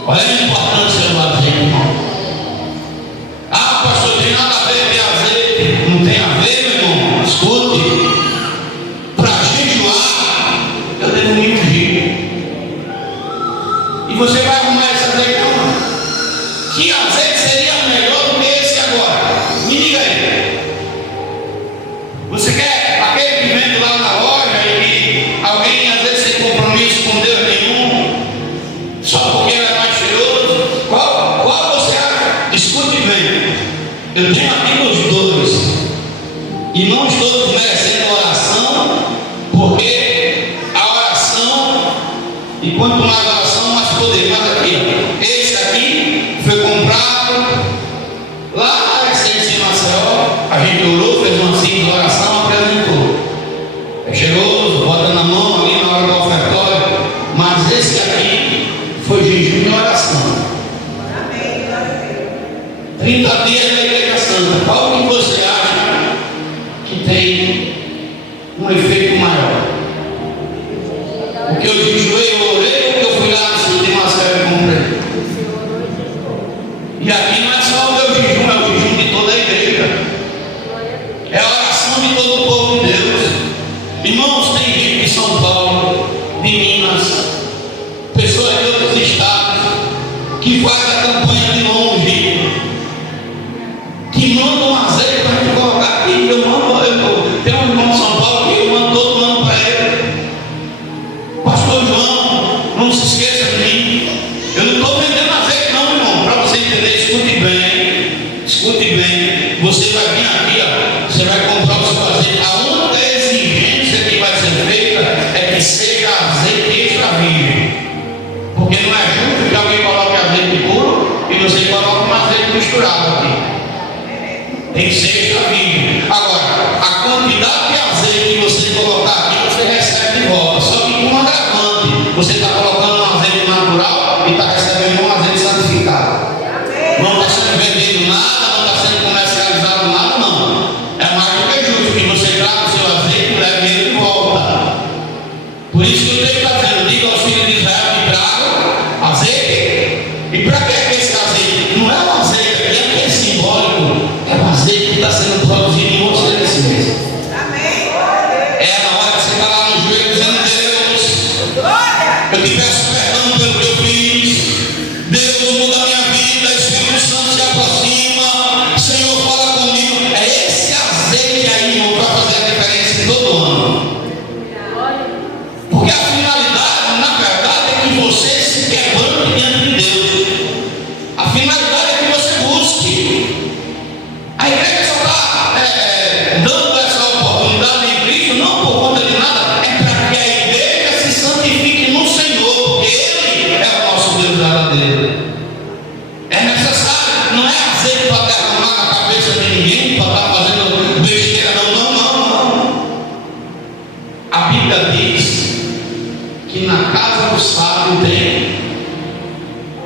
Olha a importância do azeite, irmão. Ah, pastor, tem nada a ver com azeite. Não tem a ver, meu irmão. Escute. Para jejuar, eu devo me ungir. E você vai arrumar esse azeite não? Que azeite seria melhor do que esse agora? Me diga aí. Você quer aquele que vende lá na loja e que alguém às vezes sem compromisso com Deus nenhum, só porque ele é mais cheiroso? Qual você acha? Escute bem. Eu tenho amigos dois e não estou desmerecendo oração, porque a oração, e quanto mais oração, mais poder. Mas aqui, esse aqui foi comprado lá na Essência em Maceió. A gente orou, fez uma simples oração, apresentou. É cheiroso, bota na mão ali na hora do ofertório. Mas esse aqui foi jejum e oração. 30 dias da Igreja Santa. Qual que você acha que tem um efeito maior? O que eu jejuei, eu orei, ou que eu fui lá no centro de Maceió e comprei? E aqui não é só o meu jejum, é o jejum de toda a igreja. É a oração de todo o povo de Deus. Irmãos, tem gente de São Paulo, de Minas, pessoas de outros estados, que faz a campanha de longe, que mandam um azeite para a gente colocar aqui. Eu tenho um irmão de São Paulo que eu mando todo ano para ele. Pastor João, não se esqueça de mim. Eu não estou vendendo azeite não, irmão. Para você entender, escute bem. Você vai vir aqui, ó, você vai comprar o seu azeite. A única exigência que vai ser feita é que seja azeite extra virgem. Porque não é justo que alguém coloque azeite puro e você coloque um azeite misturado aqui. Tem que ser extra virgem. Agora, a quantidade de azeite que você colocar aqui, você recebe de volta, só que com um agravante. diga aos filhos de Israel que tragam azeite. E para que esse azeite? Não é um azeite aqui, que é simbólico, é um azeite que está sendo produzido em você nesse mês. Amém. É na hora que você está lá no joelho dizendo: Deus, eu te peço perdão pelo que eu fiz. Deus, muda a minha vida. Espírito Santo se aproxima. Senhor, fala comigo. É esse azeite aí, irmão, para fazer a diferença em todo ano. Porque a finalidade, na verdade, é que você se quebrante diante de Deus. A finalidade é que você busque. A igreja só está dando essa oportunidade em Cristo, não por conta de nada, é para que a igreja se santifique no Senhor, porque Ele é o nosso Deus verdadeiro. É necessário, não é azeite para derramar na cabeça de ninguém, para estar fazendo besteira, não. A Bíblia diz que na casa do sábio tem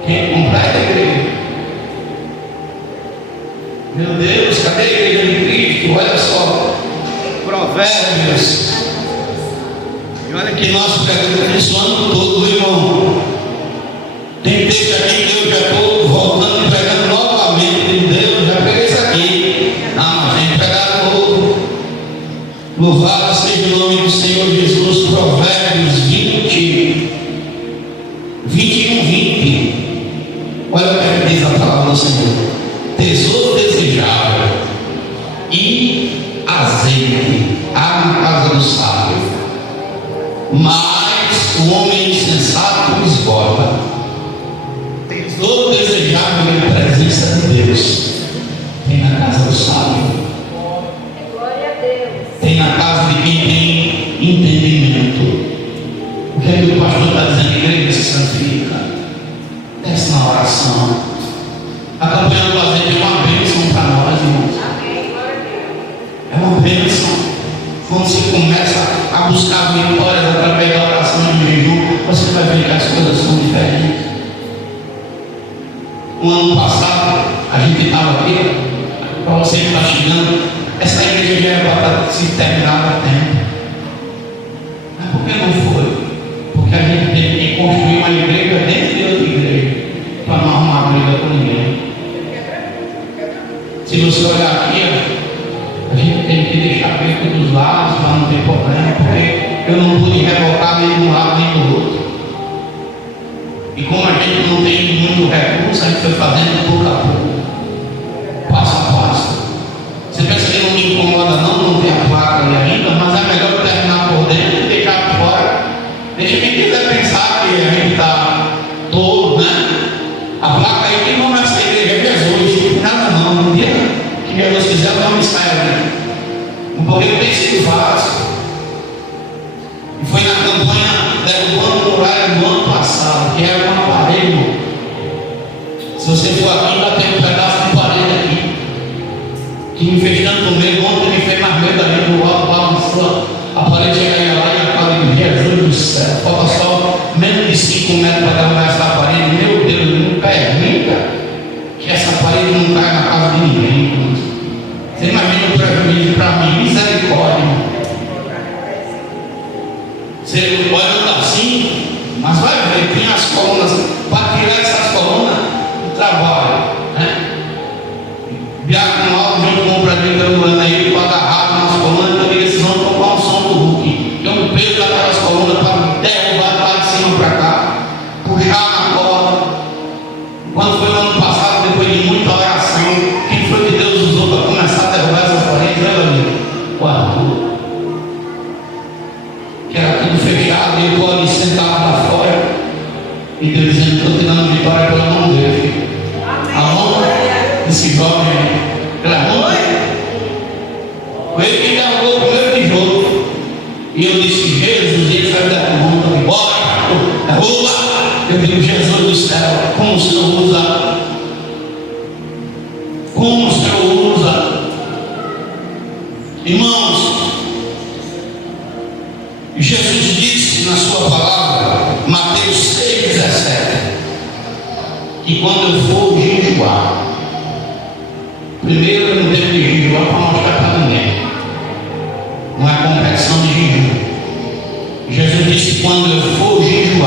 quem completa a igreja. Meu Deus, cadê a igreja de Cristo? Olha só, Provérbios. E olha que nós pregamos isso o ano todo, irmão. Tem texto aqui que eu já estou voltando e pregando novamente. Deus, já peguei isso aqui. Não, a gente pegar novo. Louvado seja o nome do Senhor Jesus. Provérbios 20, 21, 20. Olha o que diz a palavra do Senhor: tesouro desejável e azeite há na casa do sábio, mas o homem insensato esgota. Tesouro desejável é a presença de Deus. Tem na casa do sábio. Glória a Deus. Tem na casa de quem tem entendimento. O que é que o pastor está dizendo? Igreja se santifica. Desce na oração. A campanha do azeite é uma bênção para nós, irmãos. Amém. Glória a Deus. É uma bênção. Quando você começa a buscar vitórias através da oração e do jejum, você vai ver que as coisas são diferentes. O ano passado, a gente estava aqui, para você que está chegando, essa igreja já era para se terminar há tempo. Mas por que não foi? Porque a gente teve que construir uma igreja dentro de outra igreja, para não arrumar briga com ninguém. Se você olhar aqui, a gente tem que deixar bem todos os lados para não ter problema, porque eu não pude revocar nem de um lado nem do outro. E como a gente não tem muito recurso, a gente foi fazendo pouco a pouco, passo a passo. Você pensa que não me incomoda não ter a placa ali ainda, mas é melhor terminar por dentro e deixar por fora. Deixa quem quiser pensar que a gente está todo, né? A placa aí, quem não nessa igreja é Jesus. Nada não, no dia que Jesus quiser, vamos sair ali. Porque tem sido fácil. E foi na campanha derrubando o horário do ano passado, que era um aparelho. Se você for aqui, ainda tem um pedaço de parede aqui, que me fez tanto medo. Ontem me fez mais medo ali do alto, lá no sul. A parede chegaria lá e a parede, Jesus do céu, falta só menos de 5 metros para derrubar essa parede. Meu Deus, não permita que essa parede não caia na casa de ninguém. Você imagina o prejuízo para mim, misericórdia. Você olhando assim, mas vai ver, tem as colunas, para tirar essas colunas do trabalho, né? Biaco alto, junto com o predicador durando aí, com agarrado nas colunas, então eles vão tocar o som do Hulk. Então o peso daquelas colunas para derrubar lá de cima para cá, puxar na corda. Quando foi no ano passado, depois de muita oração, quem foi que Deus usou para começar a derrubar essas paredes? Olha ali, o Arthur. Que era tudo fechado, e eu ali sentado lá fora, e Deus dizendo: estou te dando vitória pela mão dele. Aonde? Esse jovem aí, pela mão dele. Foi ele que derrubou o primeiro tijolo. E eu disse: Jesus, ele vai dar conta, bora, derruba. Eu digo: Jesus do céu, como o Senhor usa, como o Senhor usa. Irmãos, Jesus disse na sua palavra, Mateus 6,17, que quando eu for jejuar, primeiro eu não devo de jejuar para mostrar para ninguém, não é competição de jejum. Jesus disse que quando eu for jejuar,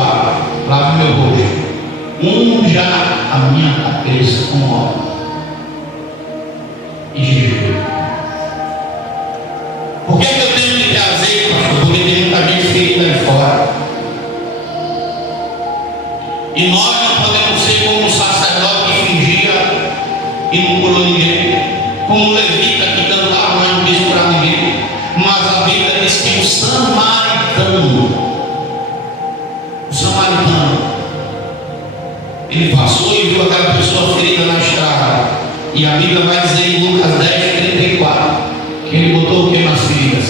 lave meu rosto, unja a minha cabeça com óleo e jejum. Por que eu tenho que ter azeite, pastor? Porque tem muita gente ferida aí fora. E nós não podemos ser como um sacerdote que fingia e não curou ninguém, como um levita que cantava, mas não quis curar ninguém. Mas a Bíblia diz que o samaritano, ele passou e viu aquela pessoa ferida na estrada. E a Bíblia vai dizer em Lucas 10:34 que ele botou o que nas feridas?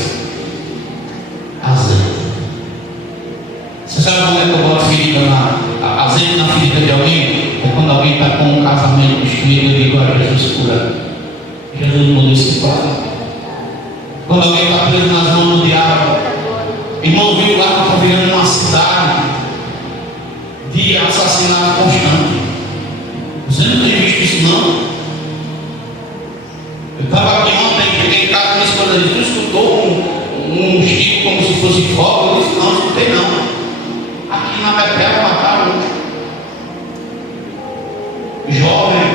Azeite. Você sabe como é que eu boto azeite na ferida de alguém? É quando alguém está com um casamento destruído e digo a Jesus cura. Jesus mudou esse quadro. Quando alguém está preso nas mãos do diabo, irmão, viu lá que está virando uma cidade de assassinato constante. Você não tem visto isso não? Eu estava aqui ontem, cheguei em casa, minha esposa disse: tu escutou um tiro como se fosse fogo? Eu disse: não, não escutei não. Aqui na Betel mataram jovem,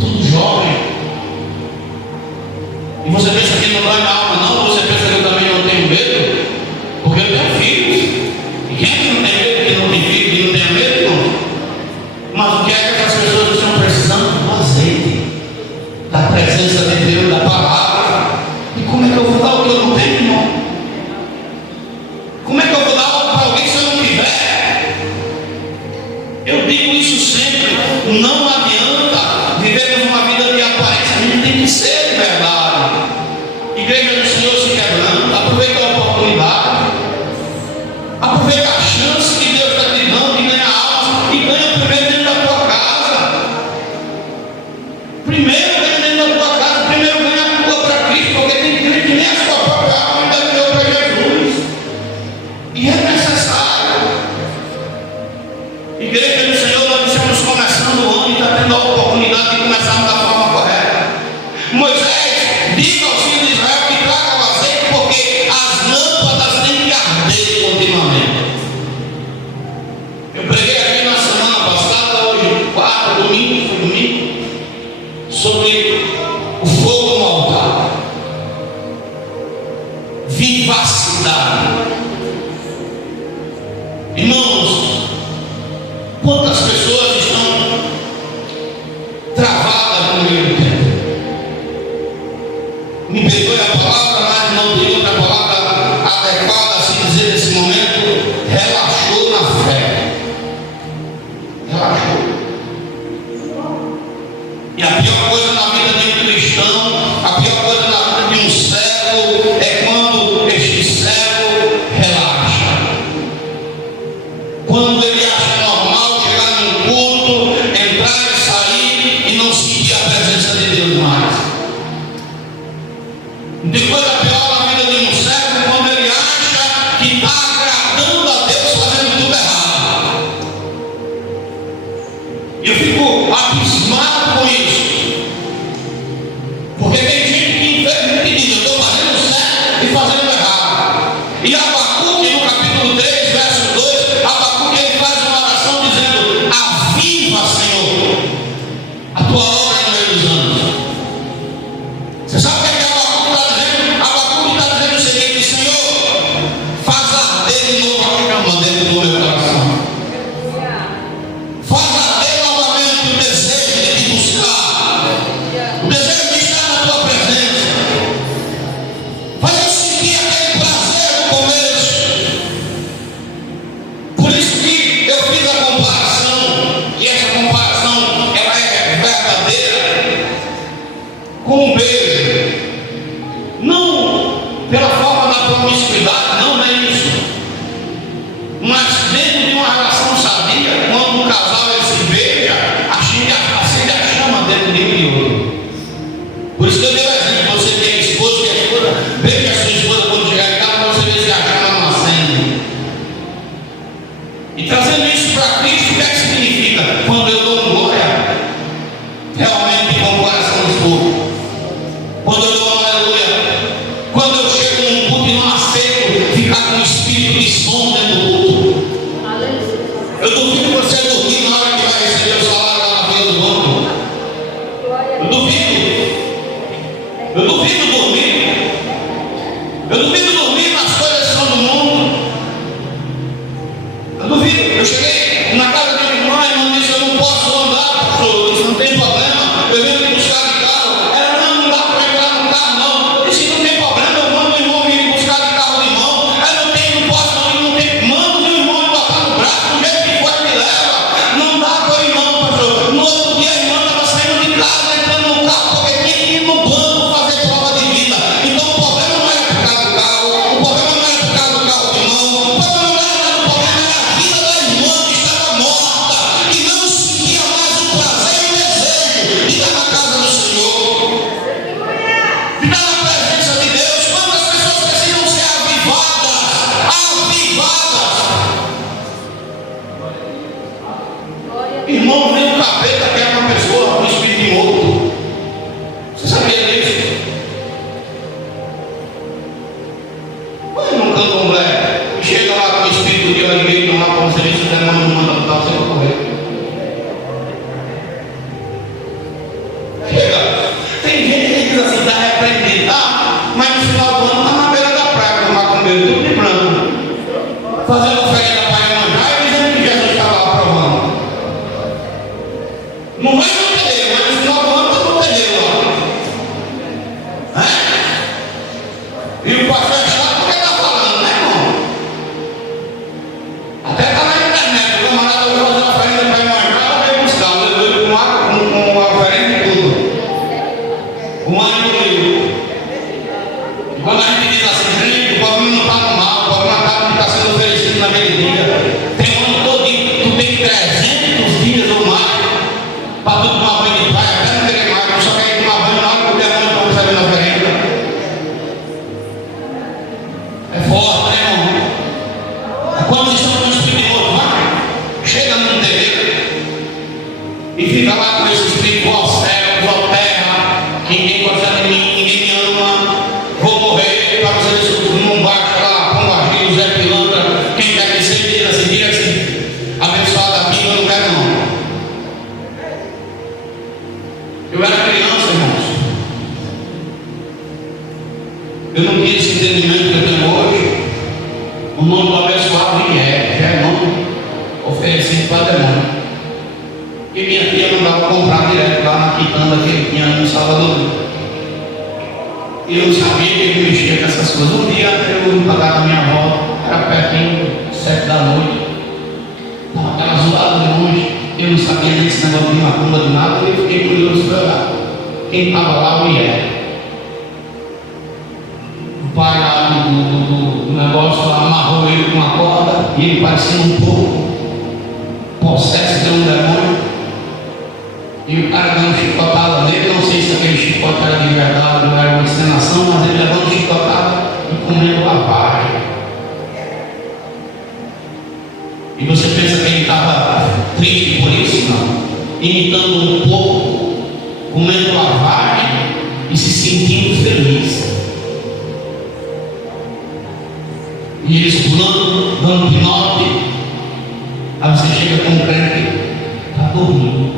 tudo jovem. E você pensa que não dói na alma, não? Você pensa que eu também não tenho medo? Porque eu tenho filhos. E quem é que não tem medo, que não tem filho, que não tem medo? Não? Mas o que é que essas pessoas estão precisando? Do azeite, da presença de Deus, da palavra. E como é que eu vou dar o que eu não tenho, irmão? Como é que eu vou dar algo para alguém se eu não tiver? Eu digo isso sempre: não adianta vivermos uma vida de aparência, a gente tem que ser de verdade. Igreja do Senhor se quebrando, aproveita a oportunidade, aproveita a chance que Deus está te dando de ganhar almas, e ganha primeiro dentro da tua casa. Primeiro ganha dentro da tua casa, primeiro ganha a tua para Cristo, porque tem crente que nem a sua própria alma ainda ganhou para Jesus. E é necessário. Igreja do Senhor, nós estamos começando o ano e está tendo a oportunidade de começarmos da forma correta. Moisés, diga aos filhos de Israel que traga o azeite, porque as lâmpadas têm que arder continuamente. Eu preguei aqui na semana passada, hoje, domingo, sobre o fogo no altar. Vivacidade. Irmãos, quantas pessoas estão travadas no meio do tempo? Me perdoe a palavra, mas não tem outra palavra adequada a se dizer nesse momento. Relaxou na fé. Relaxou. E a pior coisa na vida de um cristão, a pior coisa na vida de um cego, é quando este cego relaxa. Quando ele acha normal chegar num culto, entrar e sair e não sentir a presença de Deus mais. Depois a pior na vida de um cego, quando ele acha que está agradando a Deus fazendo tudo errado. Eu fico abismado com isso. Porque tem gente que infelizmente diz: eu estou fazendo certo e fazendo errado. E Abacuque, no capítulo 3, verso 2, Abacuque ele faz uma oração dizendo: aviva, Senhor, a tua obra no meio dos anos. Você sabe o que Abacuque está dizendo? Abacuque está dizendo o seguinte: Senhor, faz arder de novo a chama dentro do meu coração. Faz arder novamente o desejo de te buscar, o desejo de estar na tua presença. Faz eu sentir aquele prazer no começo. Por isso que eu fiz a comparação, e essa comparação ela é verdadeira, com um beijo. Não pela forma da promiscuidade, não é isso. Mas dentro de uma relação sadia, quando um casal ele se beija, acende a chama dentro de um e outro. Por isso que eu dei o exemplo: você tem esposo, que a esposa beija a sua esposa quando chegar em casa, você vê se a chama não acende. E trazendo isso para Cristo, o que é que significa? Quando eu dou glória, realmente com o coração disposto. Quando eu dou aleluia, quando eu chego num culto e não aceito ficar com o espírito de som dentro do culto. Eu cheguei na casa de uma irmã e disse: eu não posso andar, pastor, isso não tem problema, eu venho me buscar de carro. Ela: não dá para entrar no carro, não. Eu disse: não tem problema, eu mando o irmão vir me buscar de carro de mão. Ela: não posso, não tem, manda o irmão me botar no braço, do jeito que for, me leva. Não dá para ir, não, pastor. No outro dia a irmã estava saindo de casa, entrando no carro, porque tinha que ir no banco fazer prova de vida. Então o problema não era por causa do carro, o problema não era por causa do carro de mão, o problema não era a vida da irmã que estava morta, que não sentia mais o prazer e o desejo de estar na casa do Senhor, de estar na presença de Deus. Quando as pessoas precisam ser avivadas, irmão, nem o capeta quer uma pessoa com espírito morto. Você sabia disso? Mas não candomblé chega lá com o espírito de origueiro lá para o serviço, o demônio não manda botar você para correr. Chega. Tem gente que diz assim: está repreendido. Mas no final do ano está na beira da praia com o macumbeiro, tudo de branco, fazendo oferta para Iemanjá e dizendo que Jesus estava lá provando. Não vai no terreiro, mas no final do ano está no terreiro lá. E o pastor é chato porque está falando, né, irmão? Até está na internet, o camarada vai fazer uma oferenda para Iemanjá, veio buscar, veio com a oferenda e tudo. Um ano e meio. E quando a gente diz assim: gente, o problema não está no mal, o problema está no que está sendo oferecido naquele dia. Tem um ano todo, tu tem 300 dias ou mais para tu tomar banho de praia, até não querer mais, só quer ir tomar banho na hora que o demônio está recebendo a oferenda. É forte, né, irmão? Quando estão com o espírito morto, chega num terreiro e fica lá com esse espírito: ó céu, ó terra, ninguém gosta de mim, ninguém me ama, vou morrer, para vocês não baixa lá, Pombagira, Zé Pilantra, quem quer que seja, diga assim: abençoada a vida, eu não quero não. Eu era criança, irmãos. Eu não tinha esse entendimento que eu tenho hoje. O nome do abençoado já é nome oferecido para demônio. E minha tia mandava comprar direto lá na quitanda que ele tinha no Salvador. E eu sabia que ele mexia com essas coisas. Um dia eu fui pagar com minha avó, era pertinho, 7 da noite. Estava aquela zoada de longe. Eu não sabia nem esse negócio de macumba de nada, e fiquei curioso para olhar. Quem estava lá, a mulher. O pai lá do negócio amarrou ele com uma corda, e ele parecia um pouco possesso de um demônio. E o cara deu uma chicotada nele, não sei se aquele chicote era de verdade ou era uma encenação, mas ele levou uma chicotada e comeu lavagem. E você pensa que ele estava triste por isso? Não. Imitando um pouco, comendo lavagem e se sentindo feliz. E eles pulando, dando pinote. Aí você chega com um crente, está dormindo.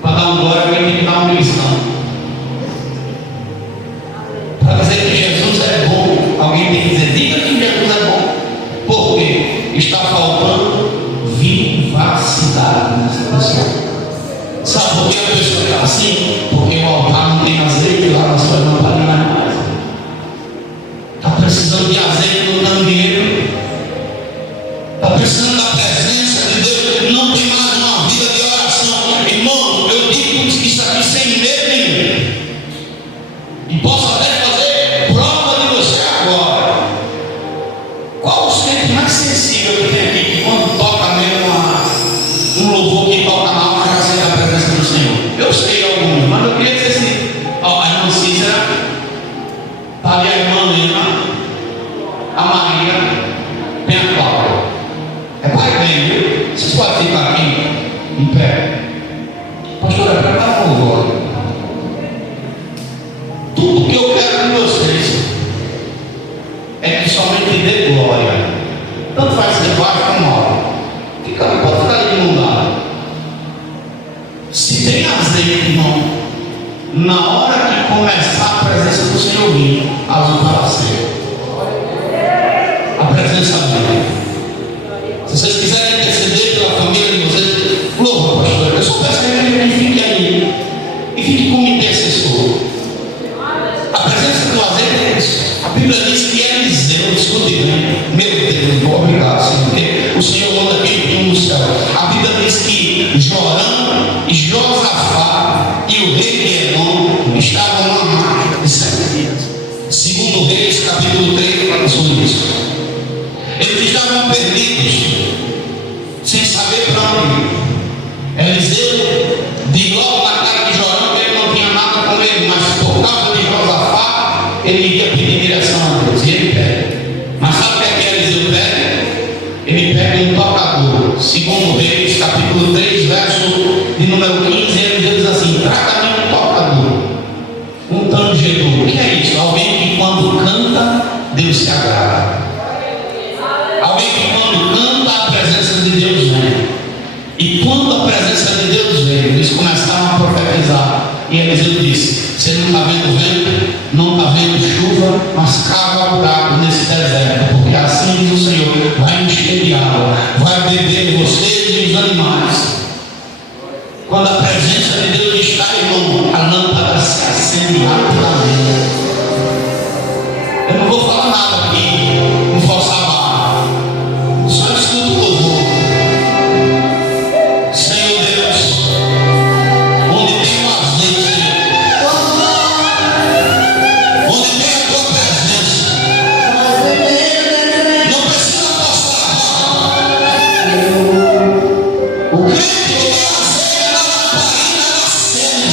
Para dar um glória, alguém tem que dar uma missão. Para dizer que Jesus é bom, alguém tem que dizer: diga que Jesus é bom. Porque está faltando vivacidade nessa pessoa. Sabe por que a pessoa está assim? Porque o altar não tem azeite lá na sua lamparina mais. Está precisando de azeite no candeeiro. Está precisando da presença de Deus. Não tem mais uma vida de oração. Irmão, eu digo isso aqui sem medo nenhum. E posso até fazer prova de você agora. Qual o sente mais sensível que tem aqui, que quando toca mesmo um louvor que toca na alma, já sente a presença do Senhor? Eu sei alguns, mas eu queria dizer assim: ó, a irmã Cícera, está ali a irmã Lena, a Maria, tem a Cláudia. É pai bem, viu? Vocês podem ficar aqui em pé. Pastor, é para o louvor. Tudo que eu quero de vocês é que somente dê glória. Tanto faz ser baixo como alto. Pode ficar de mão dada. Se tem azeite, irmão, na hora que começar a presença do Senhor vir, azul para ser. A presença dele. escute bem. Meu Deus, obrigado, Senhor, porque o Senhor manda quem no céu. A Bíblia diz que Jorão e Josafá e o rei de Edom estavam numa marcha de 7 dias. Segundo Reis, capítulo 3, fala sobre isso. Eles estavam perdidos, sem saber para onde ir. Eliseu diz logo na cara de Jorão que ele não tinha nada com ele, mas por causa de Josafá, ele iria pedir direção a Deus. E ele pede. Mas sabe o que é que Eliseu pede? Ele pede um tocador. Segundo Reis, capítulo 3, verso de número 15, Eliseu diz assim: traga-me um tocador, um tangedor. O que é isso? Alguém que quando canta, Deus se agrada. Alguém que quando canta, a presença de Deus vem. E quando a presença de Deus veio, eles começaram a profetizar. E Eliseu disse: você não está vendo vento, não está vendo chuva, mas cava buraco nesse deserto, porque assim diz o Senhor: vai encher de água, vai beber vocês e os animais. Quando a presença de Deus está, irmão, a lâmpada se acende rapidamente. Eu não vou falar nada aqui em força barra, só escuto o louvor. Senhor Deus, onde tem o azeite, onde tem a tua presença, não precisa mostrar a o crente que tem azeite na lamparina, ela acende.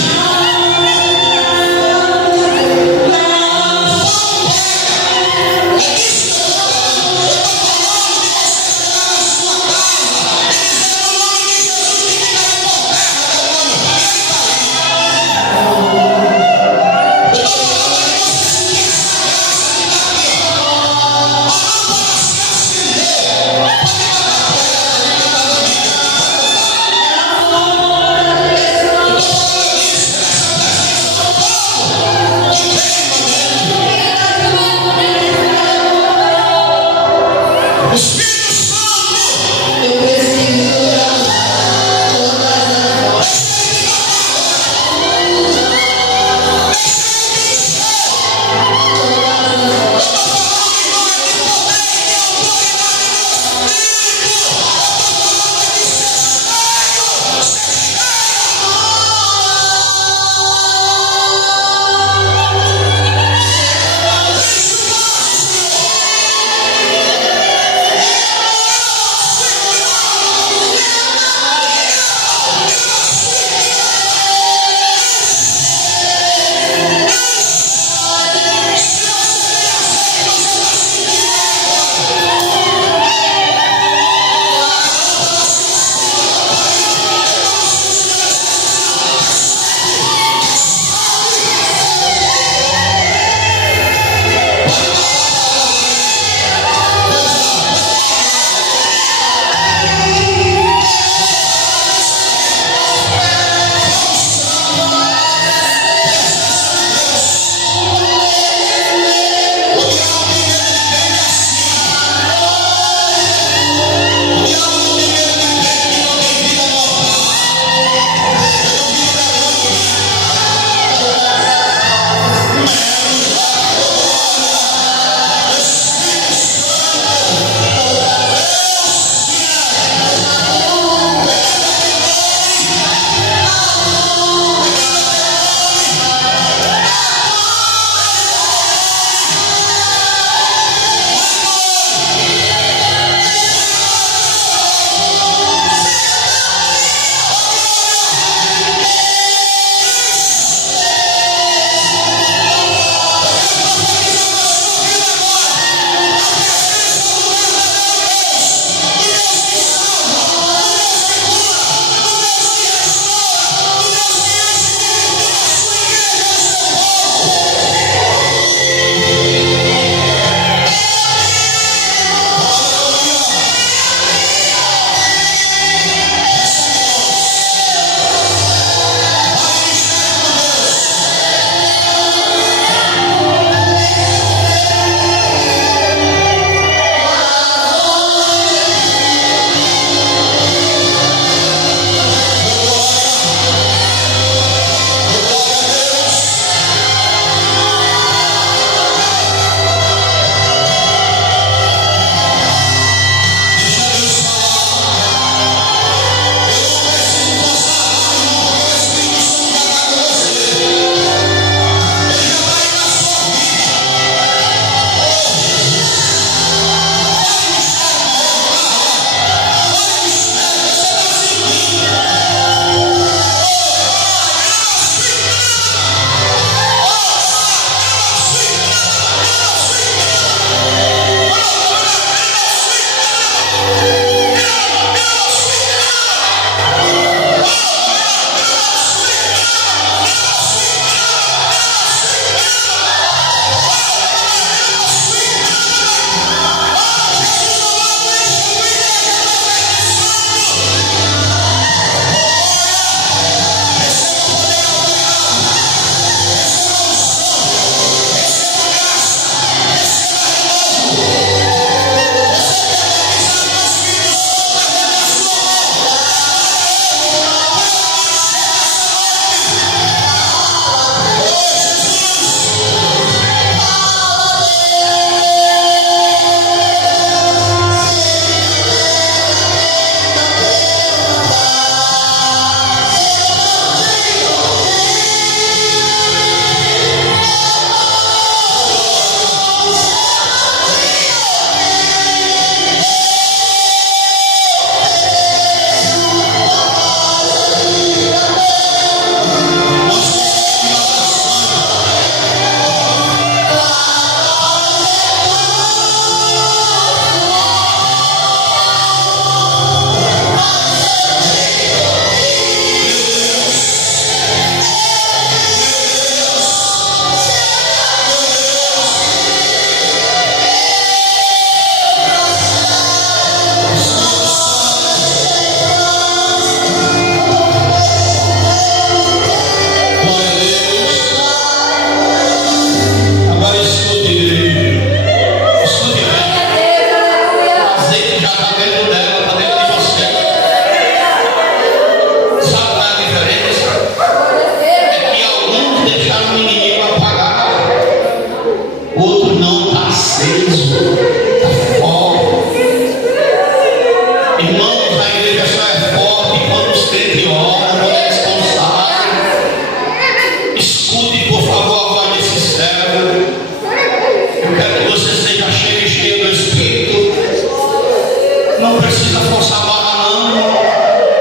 forçar a barra, não.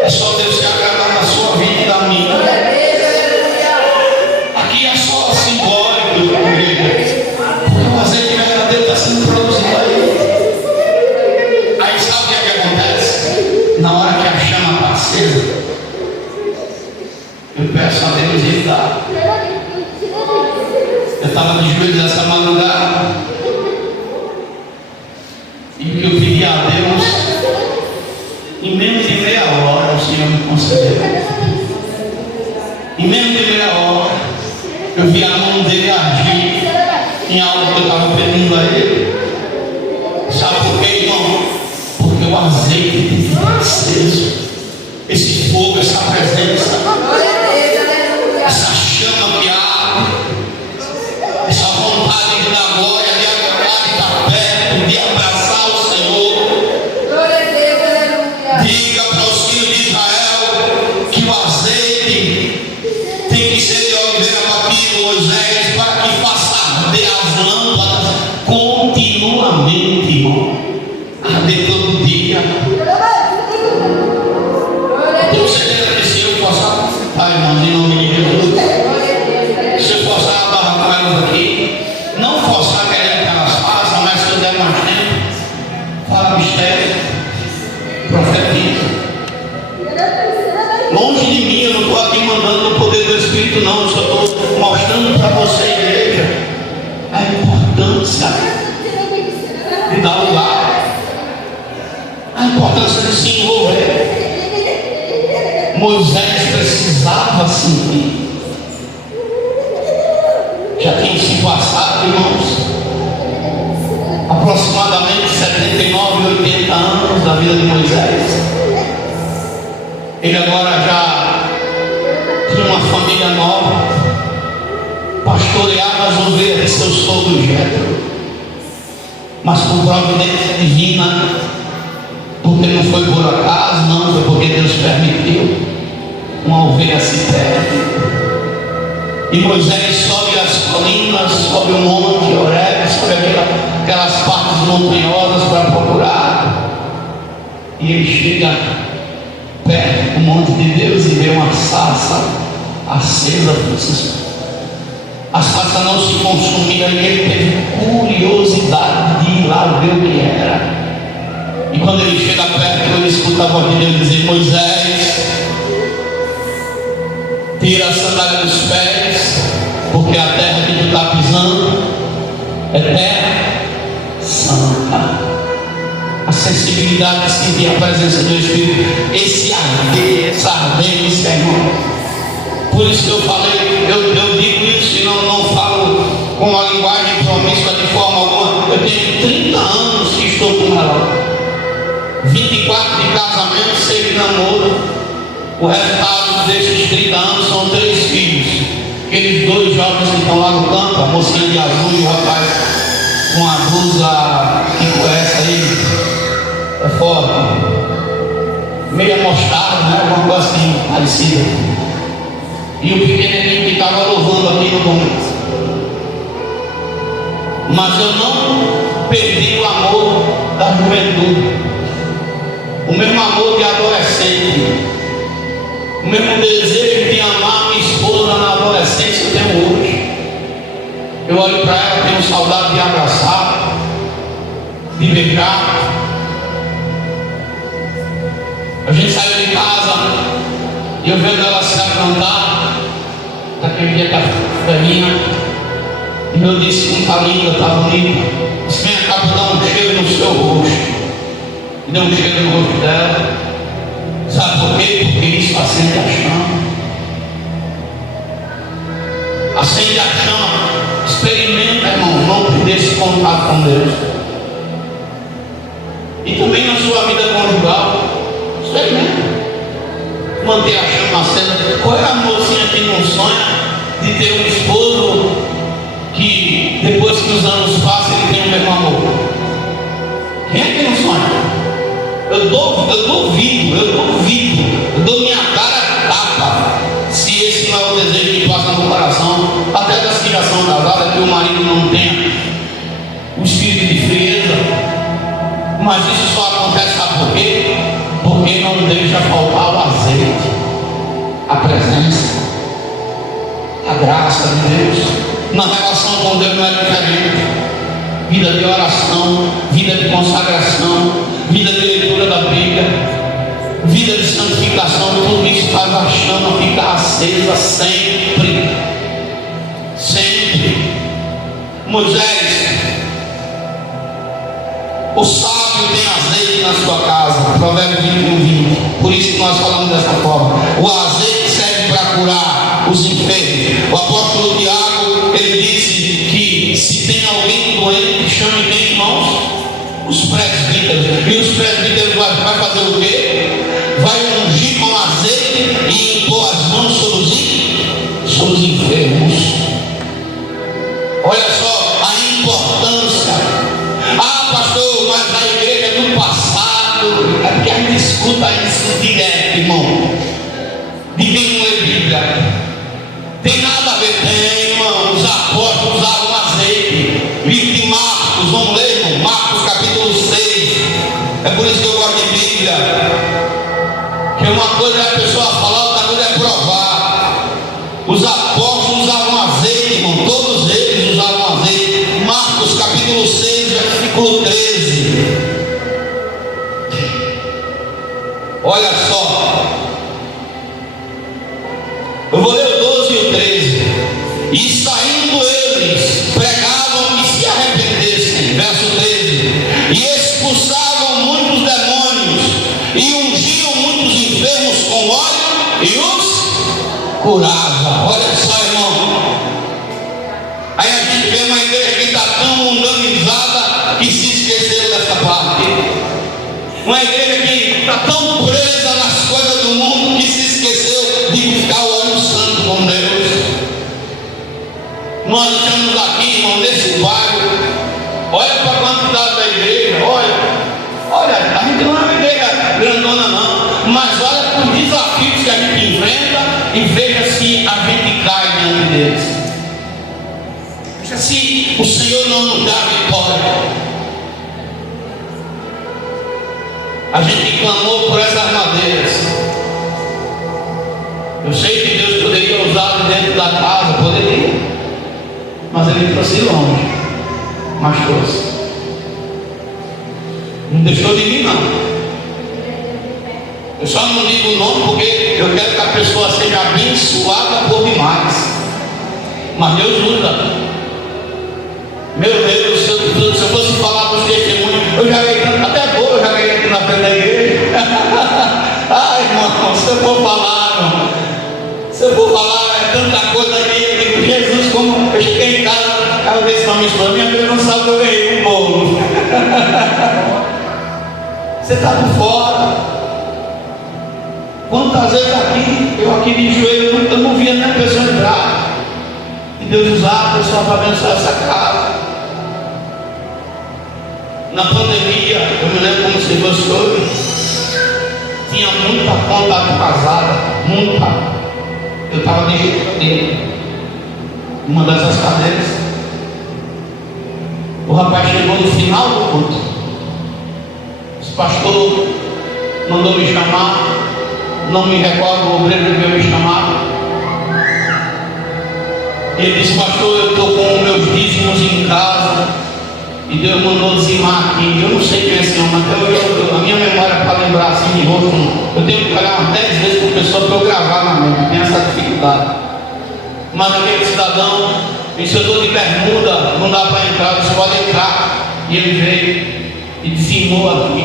É só Deus se agradar na sua vida e da minha. Aqui é só simbólico, igreja. Porque o azeite verdadeiro está sendo produzido aí. Aí sabe o que é que acontece? Na hora que a chama está acesa, eu peço a Deus e Ele dá. Eu estava de joelhos essa madrugada e o que eu pedi a Deus, em menos de meia hora o Senhor me concedeu. Em menos de meia hora eu vi a mão dele agir em algo que eu estava pedindo a Ele. Sabe por quê, irmão? Porque o azeite tem que estar aceso. Esse fogo, essa presença, essa chama que arde, essa vontade de dar glória, de adorar, de estar perto, de abraçar o Senhor. Diga para os filhos de Israel que o azeite tem que ser de oliveira batido, Moisés, para que faça arder as lâmpadas continuamente, irmão. Arder todo dia. Tenho certeza que se eu forçar, irmão, em nome de Jesus, se eu forçar a barra com elas aqui, não forçar querendo que elas façam, mas se eu der mais tempo, fala mistério, profetiza. Longe de mim, eu não estou aqui mandando o poder do Espírito, não, eu só estou mostrando para você, igreja, a importância de dar lugar, a importância de se envolver. Moisés precisava sentir. Já tinham se passado, irmãos, aproximadamente 79, 80 anos da vida de Moisés. Ele agora já tinha uma família nova, pastoreava as ovelhas de seu sogro Jetro, mas por providência divina, porque não foi por acaso, não, foi porque Deus permitiu, uma ovelha se perde. E Moisés sobe as colinas, sobe o monte Horebe, sobe aquelas partes montanhosas para procurar. E ele chega perto do monte de Deus e vê uma sarça acesa. A sarça não se consumia e ele teve curiosidade de ir lá ver o que era. E quando ele chega perto, ele escuta a voz de Deus dizer: Moisés, tira a sandália dos pés, porque a terra que tu está pisando é terra santa. A sensibilidade de sentir a presença do Espírito, esse arder, essa ardência, irmão. Por isso que eu falei, eu digo isso e não falo com uma linguagem promíscua de forma alguma. Eu tenho 30 anos que estou com ela. 24 de casamento, 6 de namoro. O resultado desses 30 anos são 3 filhos. Aqueles 2 jovens que estão lá no campo, a mocinha de azul e o rapaz com a blusa que conhece aí, é forte, meia mostarda, né? Alguma coisa assim parecida. E o pequenininho que estava louvando aqui no momento. Mas eu não perdi o amor da juventude, o mesmo amor de adolescente, o mesmo desejo de amar minha esposa na adolescência eu tenho hoje. Eu olho para ela, tenho saudade de abraçar, de beijar. A gente saiu de casa e eu vendo ela se levantar, daquele dia que a velhinha, e eu disse: não está linda, está bonita. Disse: vem cá, vou dar um cheiro no seu rosto. E deu um cheiro no rosto dela. Sabe por quê? Porque isso acende a chama. Acende a chama. Experimenta, irmão, não perder esse contato com Deus. E também na sua vida conjugal, experimenta manter a chama acesa. Qual é a mocinha que não sonha de ter um esposo que depois que os anos passam ele tem o mesmo amor? Quem é que não sonha? Eu duvido, eu dou minha cara a tapa se esse não é o desejo que passa no coração, até das que já são casadas, que o marido não tenha o espírito de frieza. Mas isso só acontece, sabe por quê? porque não deixa faltar o azeite, a presença, a graça de Deus. Na relação com Deus não é diferente. Vida de oração, vida de consagração, vida de leitura da Bíblia, vida de santificação, tudo isso faz a chama ficar acesa sempre. Sempre. Moisés, o sábio tem azeite na sua casa, Provérbios 21:20. Por isso que nós falamos dessa forma. O azeite serve para curar os enfermos. O apóstolo Tiago, ele disse que se tem alguém doente, chame quem, irmãos? Os presbíteros. E os presbíteros vai fazer o quê? Vai ungir com azeite e impor as mãos sobre os enfermos. Olha só a importância. Ah, pastor, mas a igreja é do passado. É porque a gente escuta isso direto, irmão. De quem não lê Bíblia. Tem nada a ver, tem, irmão. Os apóstolos usavam azeite. Livro de Marcos, vamos ler, irmão? Marcos capítulo 6. É por isso que eu gosto de Bíblia. Que uma coisa é a pessoa falar, outra coisa é provar. Os apóstolos usavam azeite, irmão. Todos eles usavam azeite. Marcos capítulo 6, versículo 13. Olha só. Eu vou ler o 12 e o 13. E saindo eles, pregavam que se arrependessem. Verso 13. E expulsavam muitos demônios. E ungiam muitos enfermos com óleo. E os curava. Olha só, irmão. Aí a gente vê uma igreja que está tão mundanizada que se esqueceu dessa parte. Uma igreja que está tão presa nas coisas do mundo que se esqueceu de buscar o óleo santo com Deus. Nós estamos aqui, irmão, nesse bairro. Olha para a quantidade da igreja. Olha, a gente não é uma igreja grandona não, mas olha para os desafios que a gente enfrenta e veja se a gente cai diante deles. Veja se o Senhor não nos dá vitória. A gente clamou por essas madeiras. Eu sei que Deus poderia usar dentro da casa, poderia, mas Ele trouxe longe, mas trouxe. Não deixou de mim não. Eu só não digo o nome porque eu quero que a pessoa seja abençoada por demais. Mas Deus usa. Meu Deus, se eu fosse falar dos testemunhos, eu já ganhei até boa, eu já ganhei aqui na frente da igreja. Ai, irmão, se eu for falar, irmão, se eu for falar, é tanta coisa aqui. Eu digo, Jesus, como eu cheguei em casa, eu disse para minha esposa, minha filha não sabe que eu ganhei um bolo. Você está por fora. Quantas vezes eu aqui de joelho, eu não via nem a pessoa entrar. E Deus usava a pessoa para abençoar essa casa. Na pandemia, eu me lembro como se fosse hoje, tinha muita conta casada, muita. Eu estava de uma dessas cadeiras. O rapaz chegou no final do culto. O pastor mandou me chamar. Não me recordo, o obreiro veio me chamar. Ele disse, pastor, eu estou com meus dízimos em casa e Deus mandou dizimar aqui. Eu não sei quem é esse homem, até a minha memória para lembrar assim de rosto, eu tenho que olhar umas 10 vezes por pessoa para eu gravar na mente, tem essa dificuldade. Mas aquele cidadão disse, eu estou de bermuda, não dá para entrar, você pode entrar. E ele veio e dizimou aqui,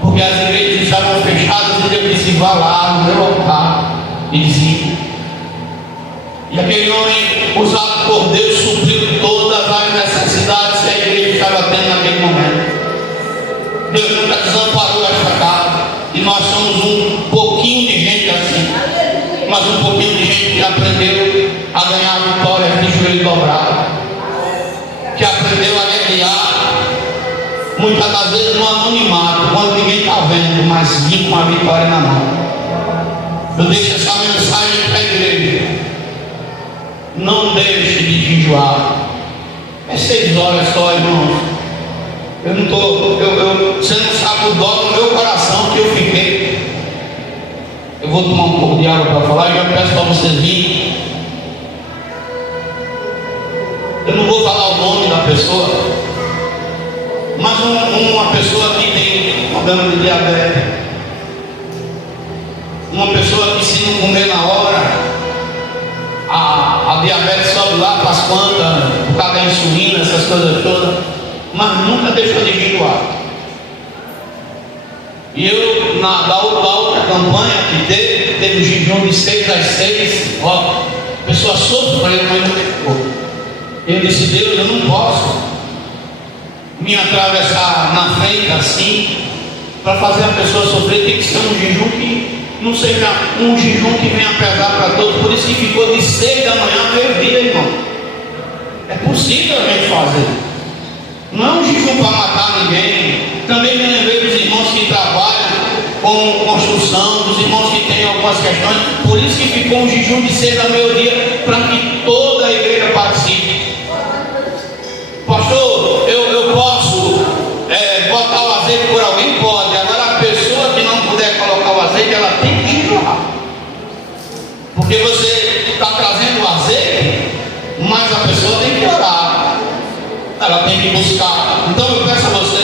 porque as igrejas estavam fechadas e eu disse, vá lá no meu altar e dizime. E aquele homem, usado por Deus, supriu todas as necessidades que a igreja estava tendo naquele momento. Deus nunca desamparou esta casa. E nós somos um pouquinho de gente assim. Mas um pouquinho de gente que aprendeu a ganhar vitórias de joelho dobrado. Que aprendeu a guerrear. Muitas das vezes no anonimato, quando ninguém está vendo, mas vir com a vitória na mão. Eu deixo essa mensagem para a igreja. Não deixe de jejuar. É 6 horas só, irmão. Eu não estou. Você não sabe o dó do meu coração que eu fiquei. Eu vou tomar um pouco de água para falar e já peço para vocês virem. Eu não vou falar o nome da pessoa, mas uma pessoa que tem problema de diabetes, uma pessoa que se não comer na hora, a diabetes sobe lá para as plantas, por causa da insulina, essas coisas todas, mas nunca deixou de jejuar. E eu, da outra campanha que teve o jejum de 6 às 6, ó, a pessoa sofreu, mas não deixou. Eu disse: Deus, eu não posso me atravessar na frente assim, para fazer a pessoa sofrer. Tem que ser um jejum que não seja um jejum que venha pesar para todos. Por isso que ficou de 6 da manhã a meio-dia, irmão. É possível a gente fazer. Não é um jejum para matar ninguém. Também me lembrei dos irmãos que trabalham com construção, dos irmãos que têm algumas questões. Por isso que ficou um jejum de 6 a meio-dia, para que toda a igreja participe. Pastor, eu posso botar o azeite por alguém? Pode. Agora a pessoa que não puder colocar o azeite, ela tem que jejuar. Porque você está trazendo o azeite, mas a pessoa tem que orar. Ela tem que buscar. Então eu peço a você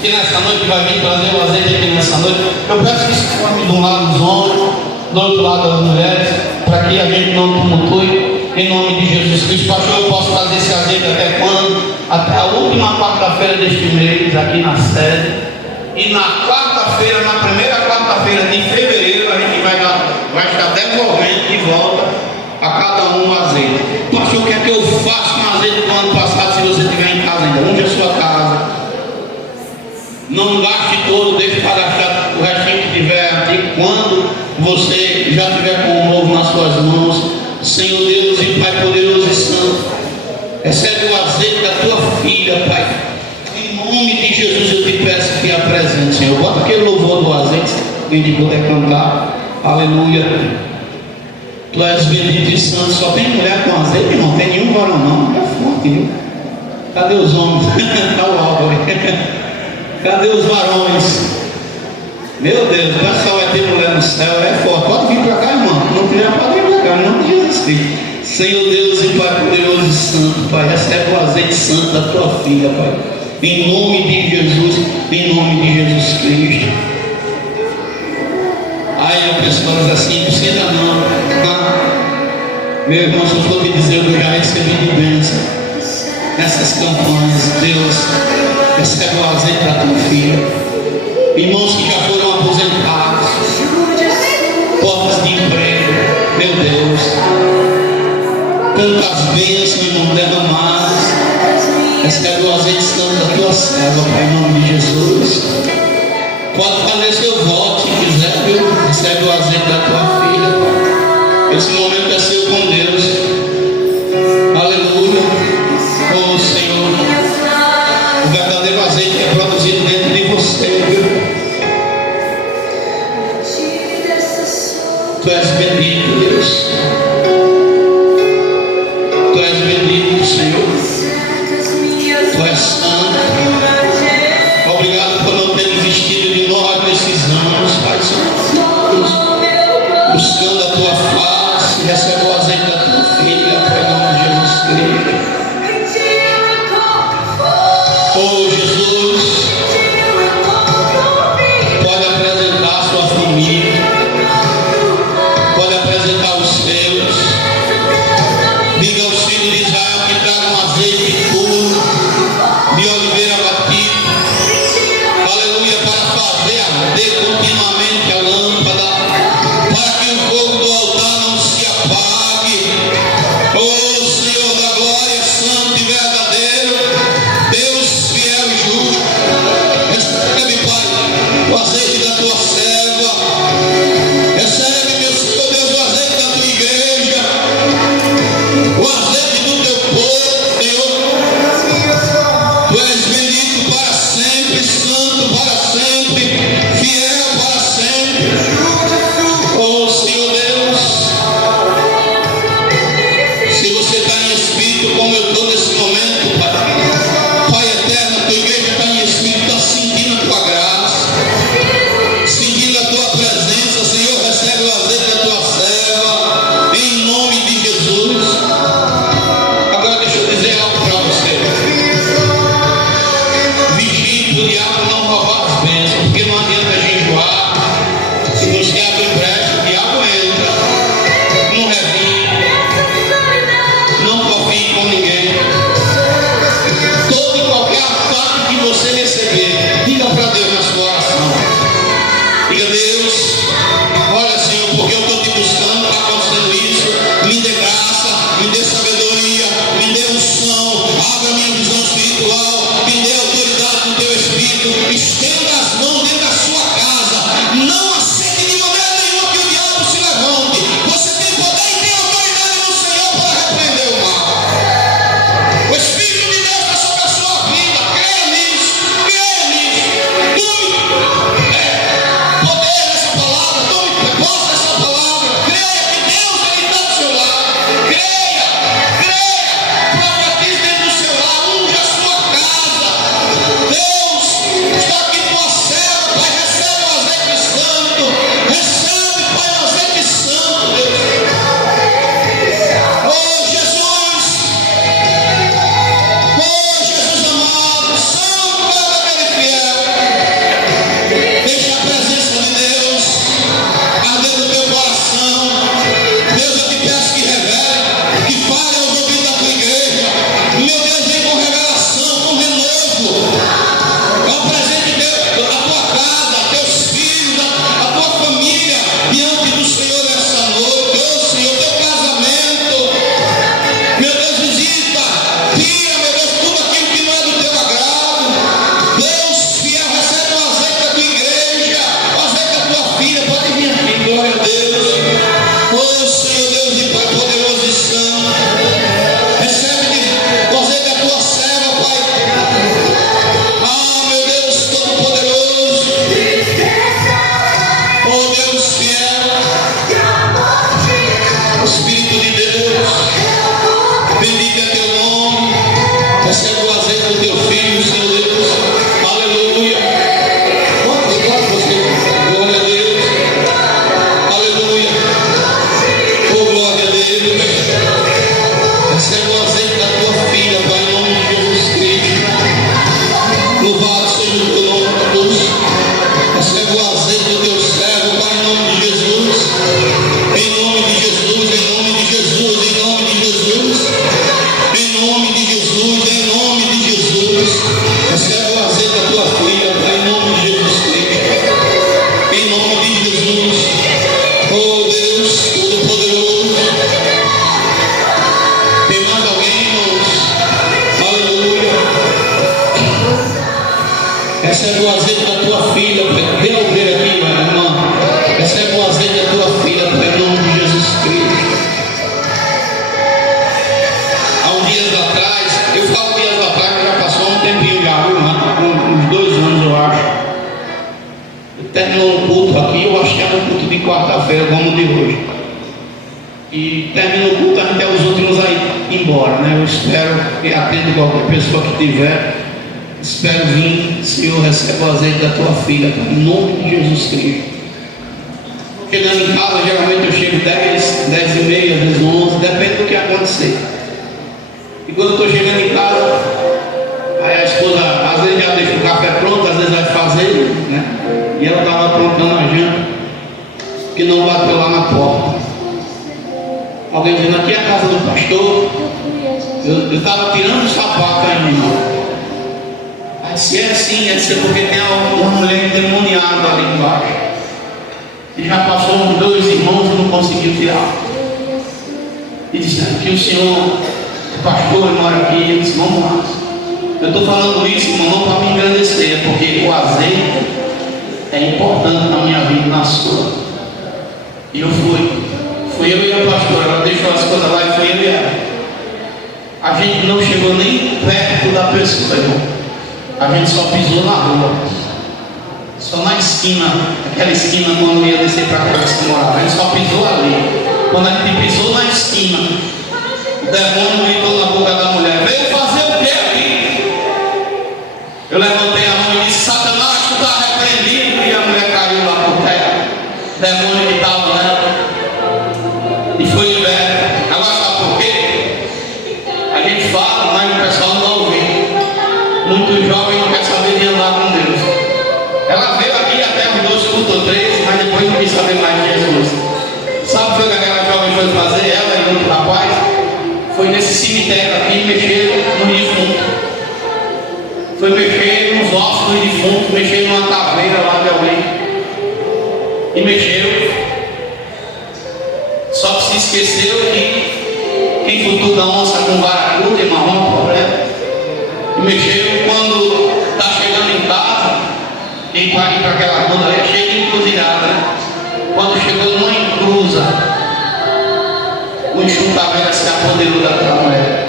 que nessa noite vai vir trazer o azeite aqui nessa noite. Eu peço que se forme de um lado os homens, do outro lado as mulheres, para que a gente não tumultue. Em nome de Jesus Cristo. Pastor, eu posso trazer esse azeite até quando? Até a última quarta-feira deste mês, aqui na sede. E na quarta-feira, na primeira quarta-feira de fevereiro, a gente vai estar devolvendo de volta a cada um o azeite. Pastor, o que é que eu faço com o azeite do ano passado, se você estiver em casa ainda? Onde é a sua casa? Não gaste todo, deixe para gastar o restinho que tiver aqui, quando você já tiver com o novo nas suas mãos. Senhor Deus e Pai poderoso e santo, recebe o azeite da tua filha, Pai. Em nome de Jesus eu te peço que a presente, Senhor. Bota aquele louvor do azeite, quem de poder cantar. Aleluia. Tu és bendito e santo. Só tem mulher com azeite, não tem nenhum varão não. É forte, viu? Cadê os homens? Está o Álvaro. Cadê os varões? Meu Deus, o pessoal vai ter mulher no céu. É forte. Pode vir para cá, irmão. Não quiser, pode vir para cá. Em nome de Jesus Cristo. Senhor Deus e Pai poderoso e santo, Pai, recebe o azeite santo da tua filha, Pai. Em nome de Jesus, em nome de Jesus Cristo. Ai, eu pessoas assim, precisa não. Meu irmão, se eu for te dizer o que eu já recebi de bênção nessas campanhas, Deus, recebe o azeite da tua filha. Irmãos que já foram aposentados, portas de emprego, meu Deus, tantas bênçãos, irmão, derramadas. Recebe o azeite santo da tua serva, Pai, em nome de Jesus. Pode fazer seu voto se quiser, viu? Recebe o azeite da tua filha, Pai. Esse momento é seu com Deus. Aleluia. Oh Senhor, o verdadeiro azeite é produzido dentro de você, viu? Tu és bendito, Deus. Tu és bendito, Senhor. Tu és santo. Obrigado, azeite da tua filha, Pai. Vem ouvir aqui, Pai, irmão. Recebe o azeite da tua filha, Pai, em nome de Jesus Cristo. Há uns dias atrás, eu falo dias atrás, já passou um tempinho já, viu? Uns 2 anos, eu acho. Terminou o culto aqui, eu acho que era o culto de quarta-feira, como de hoje. E termina o culto até os últimos aí embora, né? Eu espero que atenda qualquer pessoa que tiver. Espero vir, Senhor, recebe o azeite da tua filha, em nome de Jesus Cristo. Chegando em casa, geralmente eu chego 10, 10 e meia, às vezes 11, depende do que acontecer. E quando eu estou chegando em casa, aí a esposa às vezes já deixa o café pronto, às vezes vai fazer, né? E ela estava aprontando a janta, que não bateu lá na porta. Alguém dizendo, aqui é a casa do pastor. Eu estava tirando o sapato ainda. Aí se é assim, deve ser porque tem uma mulher endemoniada ali embaixo. E já passou uns 2 irmãos e não conseguiu tirar. E disse, que o senhor, o pastor, mora aqui. Eu disse, vamos lá. Eu estou falando isso, irmão, não para me engrandecer, é porque o azeite é importante na minha vida e na sua. E eu fui. Fui eu e a pastora, ela deixou as coisas lá e foi eu e ela. A gente não chegou nem perto da pessoa, irmão. A gente só pisou na rua. Só na esquina, aquela esquina quando ia descer para a casa que morava. A gente só pisou ali. Quando a gente pisou na esquina, o demônio gritou na boca da mulher, veio fazer o que aqui? Eu levantei a mão e disse, Satanás, tu está repreendido. E a mulher caiu lá por terra. O demônio que estava nela. E foi liberto. Agora sabe por quê? A gente fala, mas o pessoal não ouve. Muito jovem não quer saber de andar com Deus. Ela veio aqui até os 2 cultos 3, mas depois não quis saber mais de Jesus. Sabe o que aquela jovem foi fazer? Ela e outro rapaz foi nesse cemitério aqui e mexer no defunto. Foi mexer nos ossos do defunto, mexer numa caveira lá de alguém. E mexeu. Só que se esqueceu que quem futuca onça com vara curta, irmão, é um problema. E mexeu quando está chegando em casa, quem vai para aquela rua ali, cheia de encruzilhada, né? Quando chegou numa encruza, o enxuta-velha se apoderou daquela mulher.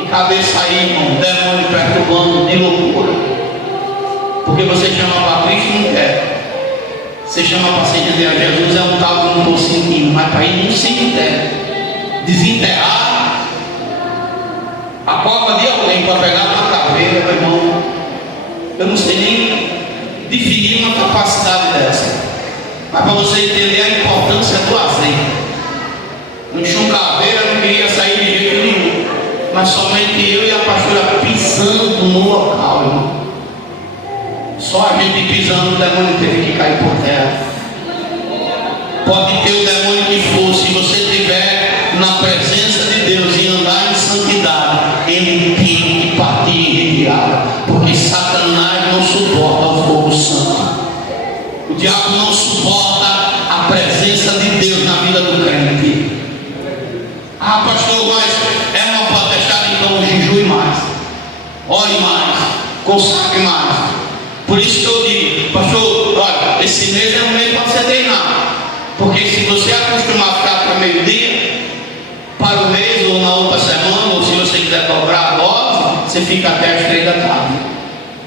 E cabeça aí, irmão, demônio perturbando de loucura. Porque você chama para Cristo e não quer. Você chama para se render a Jesus, é um tal que eu não estou sentindo, mas para ir num cemitério, desenterrar a cova de alguém para pegar uma caveira, meu irmão. Eu não sei nem definir uma capacidade dessa, mas para você entender a importância do azeite. Um chuncaveira não queria sair de jeito nenhum, mas somente eu e a pastora pisando no local, irmão. Só a gente pisando, o demônio teve que cair por terra. Pode ter o demônio que for, se você estiver na presença de Deus e andar em santidade, ele tem que partir em retirada, porque Satanás não suporta o fogo santo. O diabo não suporta a presença de Deus na vida do crente. Ah, pastor, mas é uma potestade, então jejue mais, ore mais, consagre mais. Por isso que eu digo, pastor, olha, esse mês é um mês para você treinar. Porque se você acostumar a ficar para meio-dia, para o mês ou na outra semana, ou se você quiser dobrar a dose, você fica até as 3 da tarde.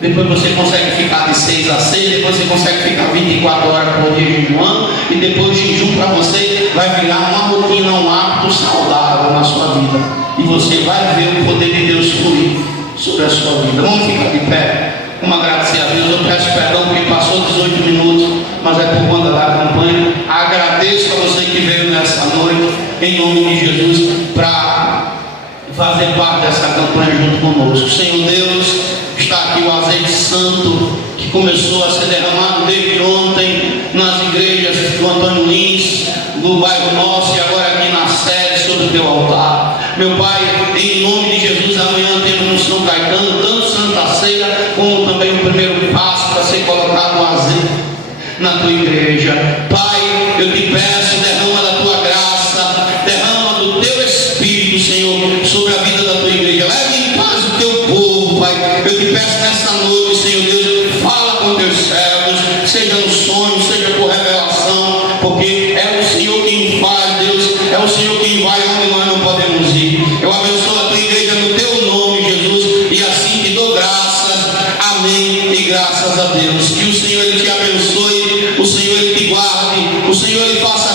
Depois você consegue ficar de 6 a 6, depois você consegue ficar 24 horas por dia jejuando, e depois o jejum para você vai virar uma rotina, um hábito saudável na sua vida. E você vai ver o poder de Deus fluir sobre a sua vida. Vamos ficar de pé. Vamos agradecer a Deus. Eu peço perdão porque passou 18 minutos, mas é por conta da campanha. Agradeço a você que veio nessa noite, em nome de Jesus, para fazer parte dessa campanha junto conosco. Senhor Deus, está aqui o azeite santo que começou a ser derramado desde ontem nas igrejas do Antônio Lins, do bairro nosso e agora aqui na sede sobre o teu altar. Meu Pai, em nome de Jesus, amanhã temos no São Caetano tanto Santa Ceia como também o primeiro passo para ser colocado o azeite na tua igreja. Pai, eu te peço, derrama da tua graça, derrama do teu Espírito, Senhor, sobre a vida da tua igreja. Leve em paz o teu povo, Pai. Eu te peço nessa noite, Senhor Deus, fala Jesus. Que o Senhor Ele te abençoe, o Senhor Ele te guarde, o Senhor Ele faça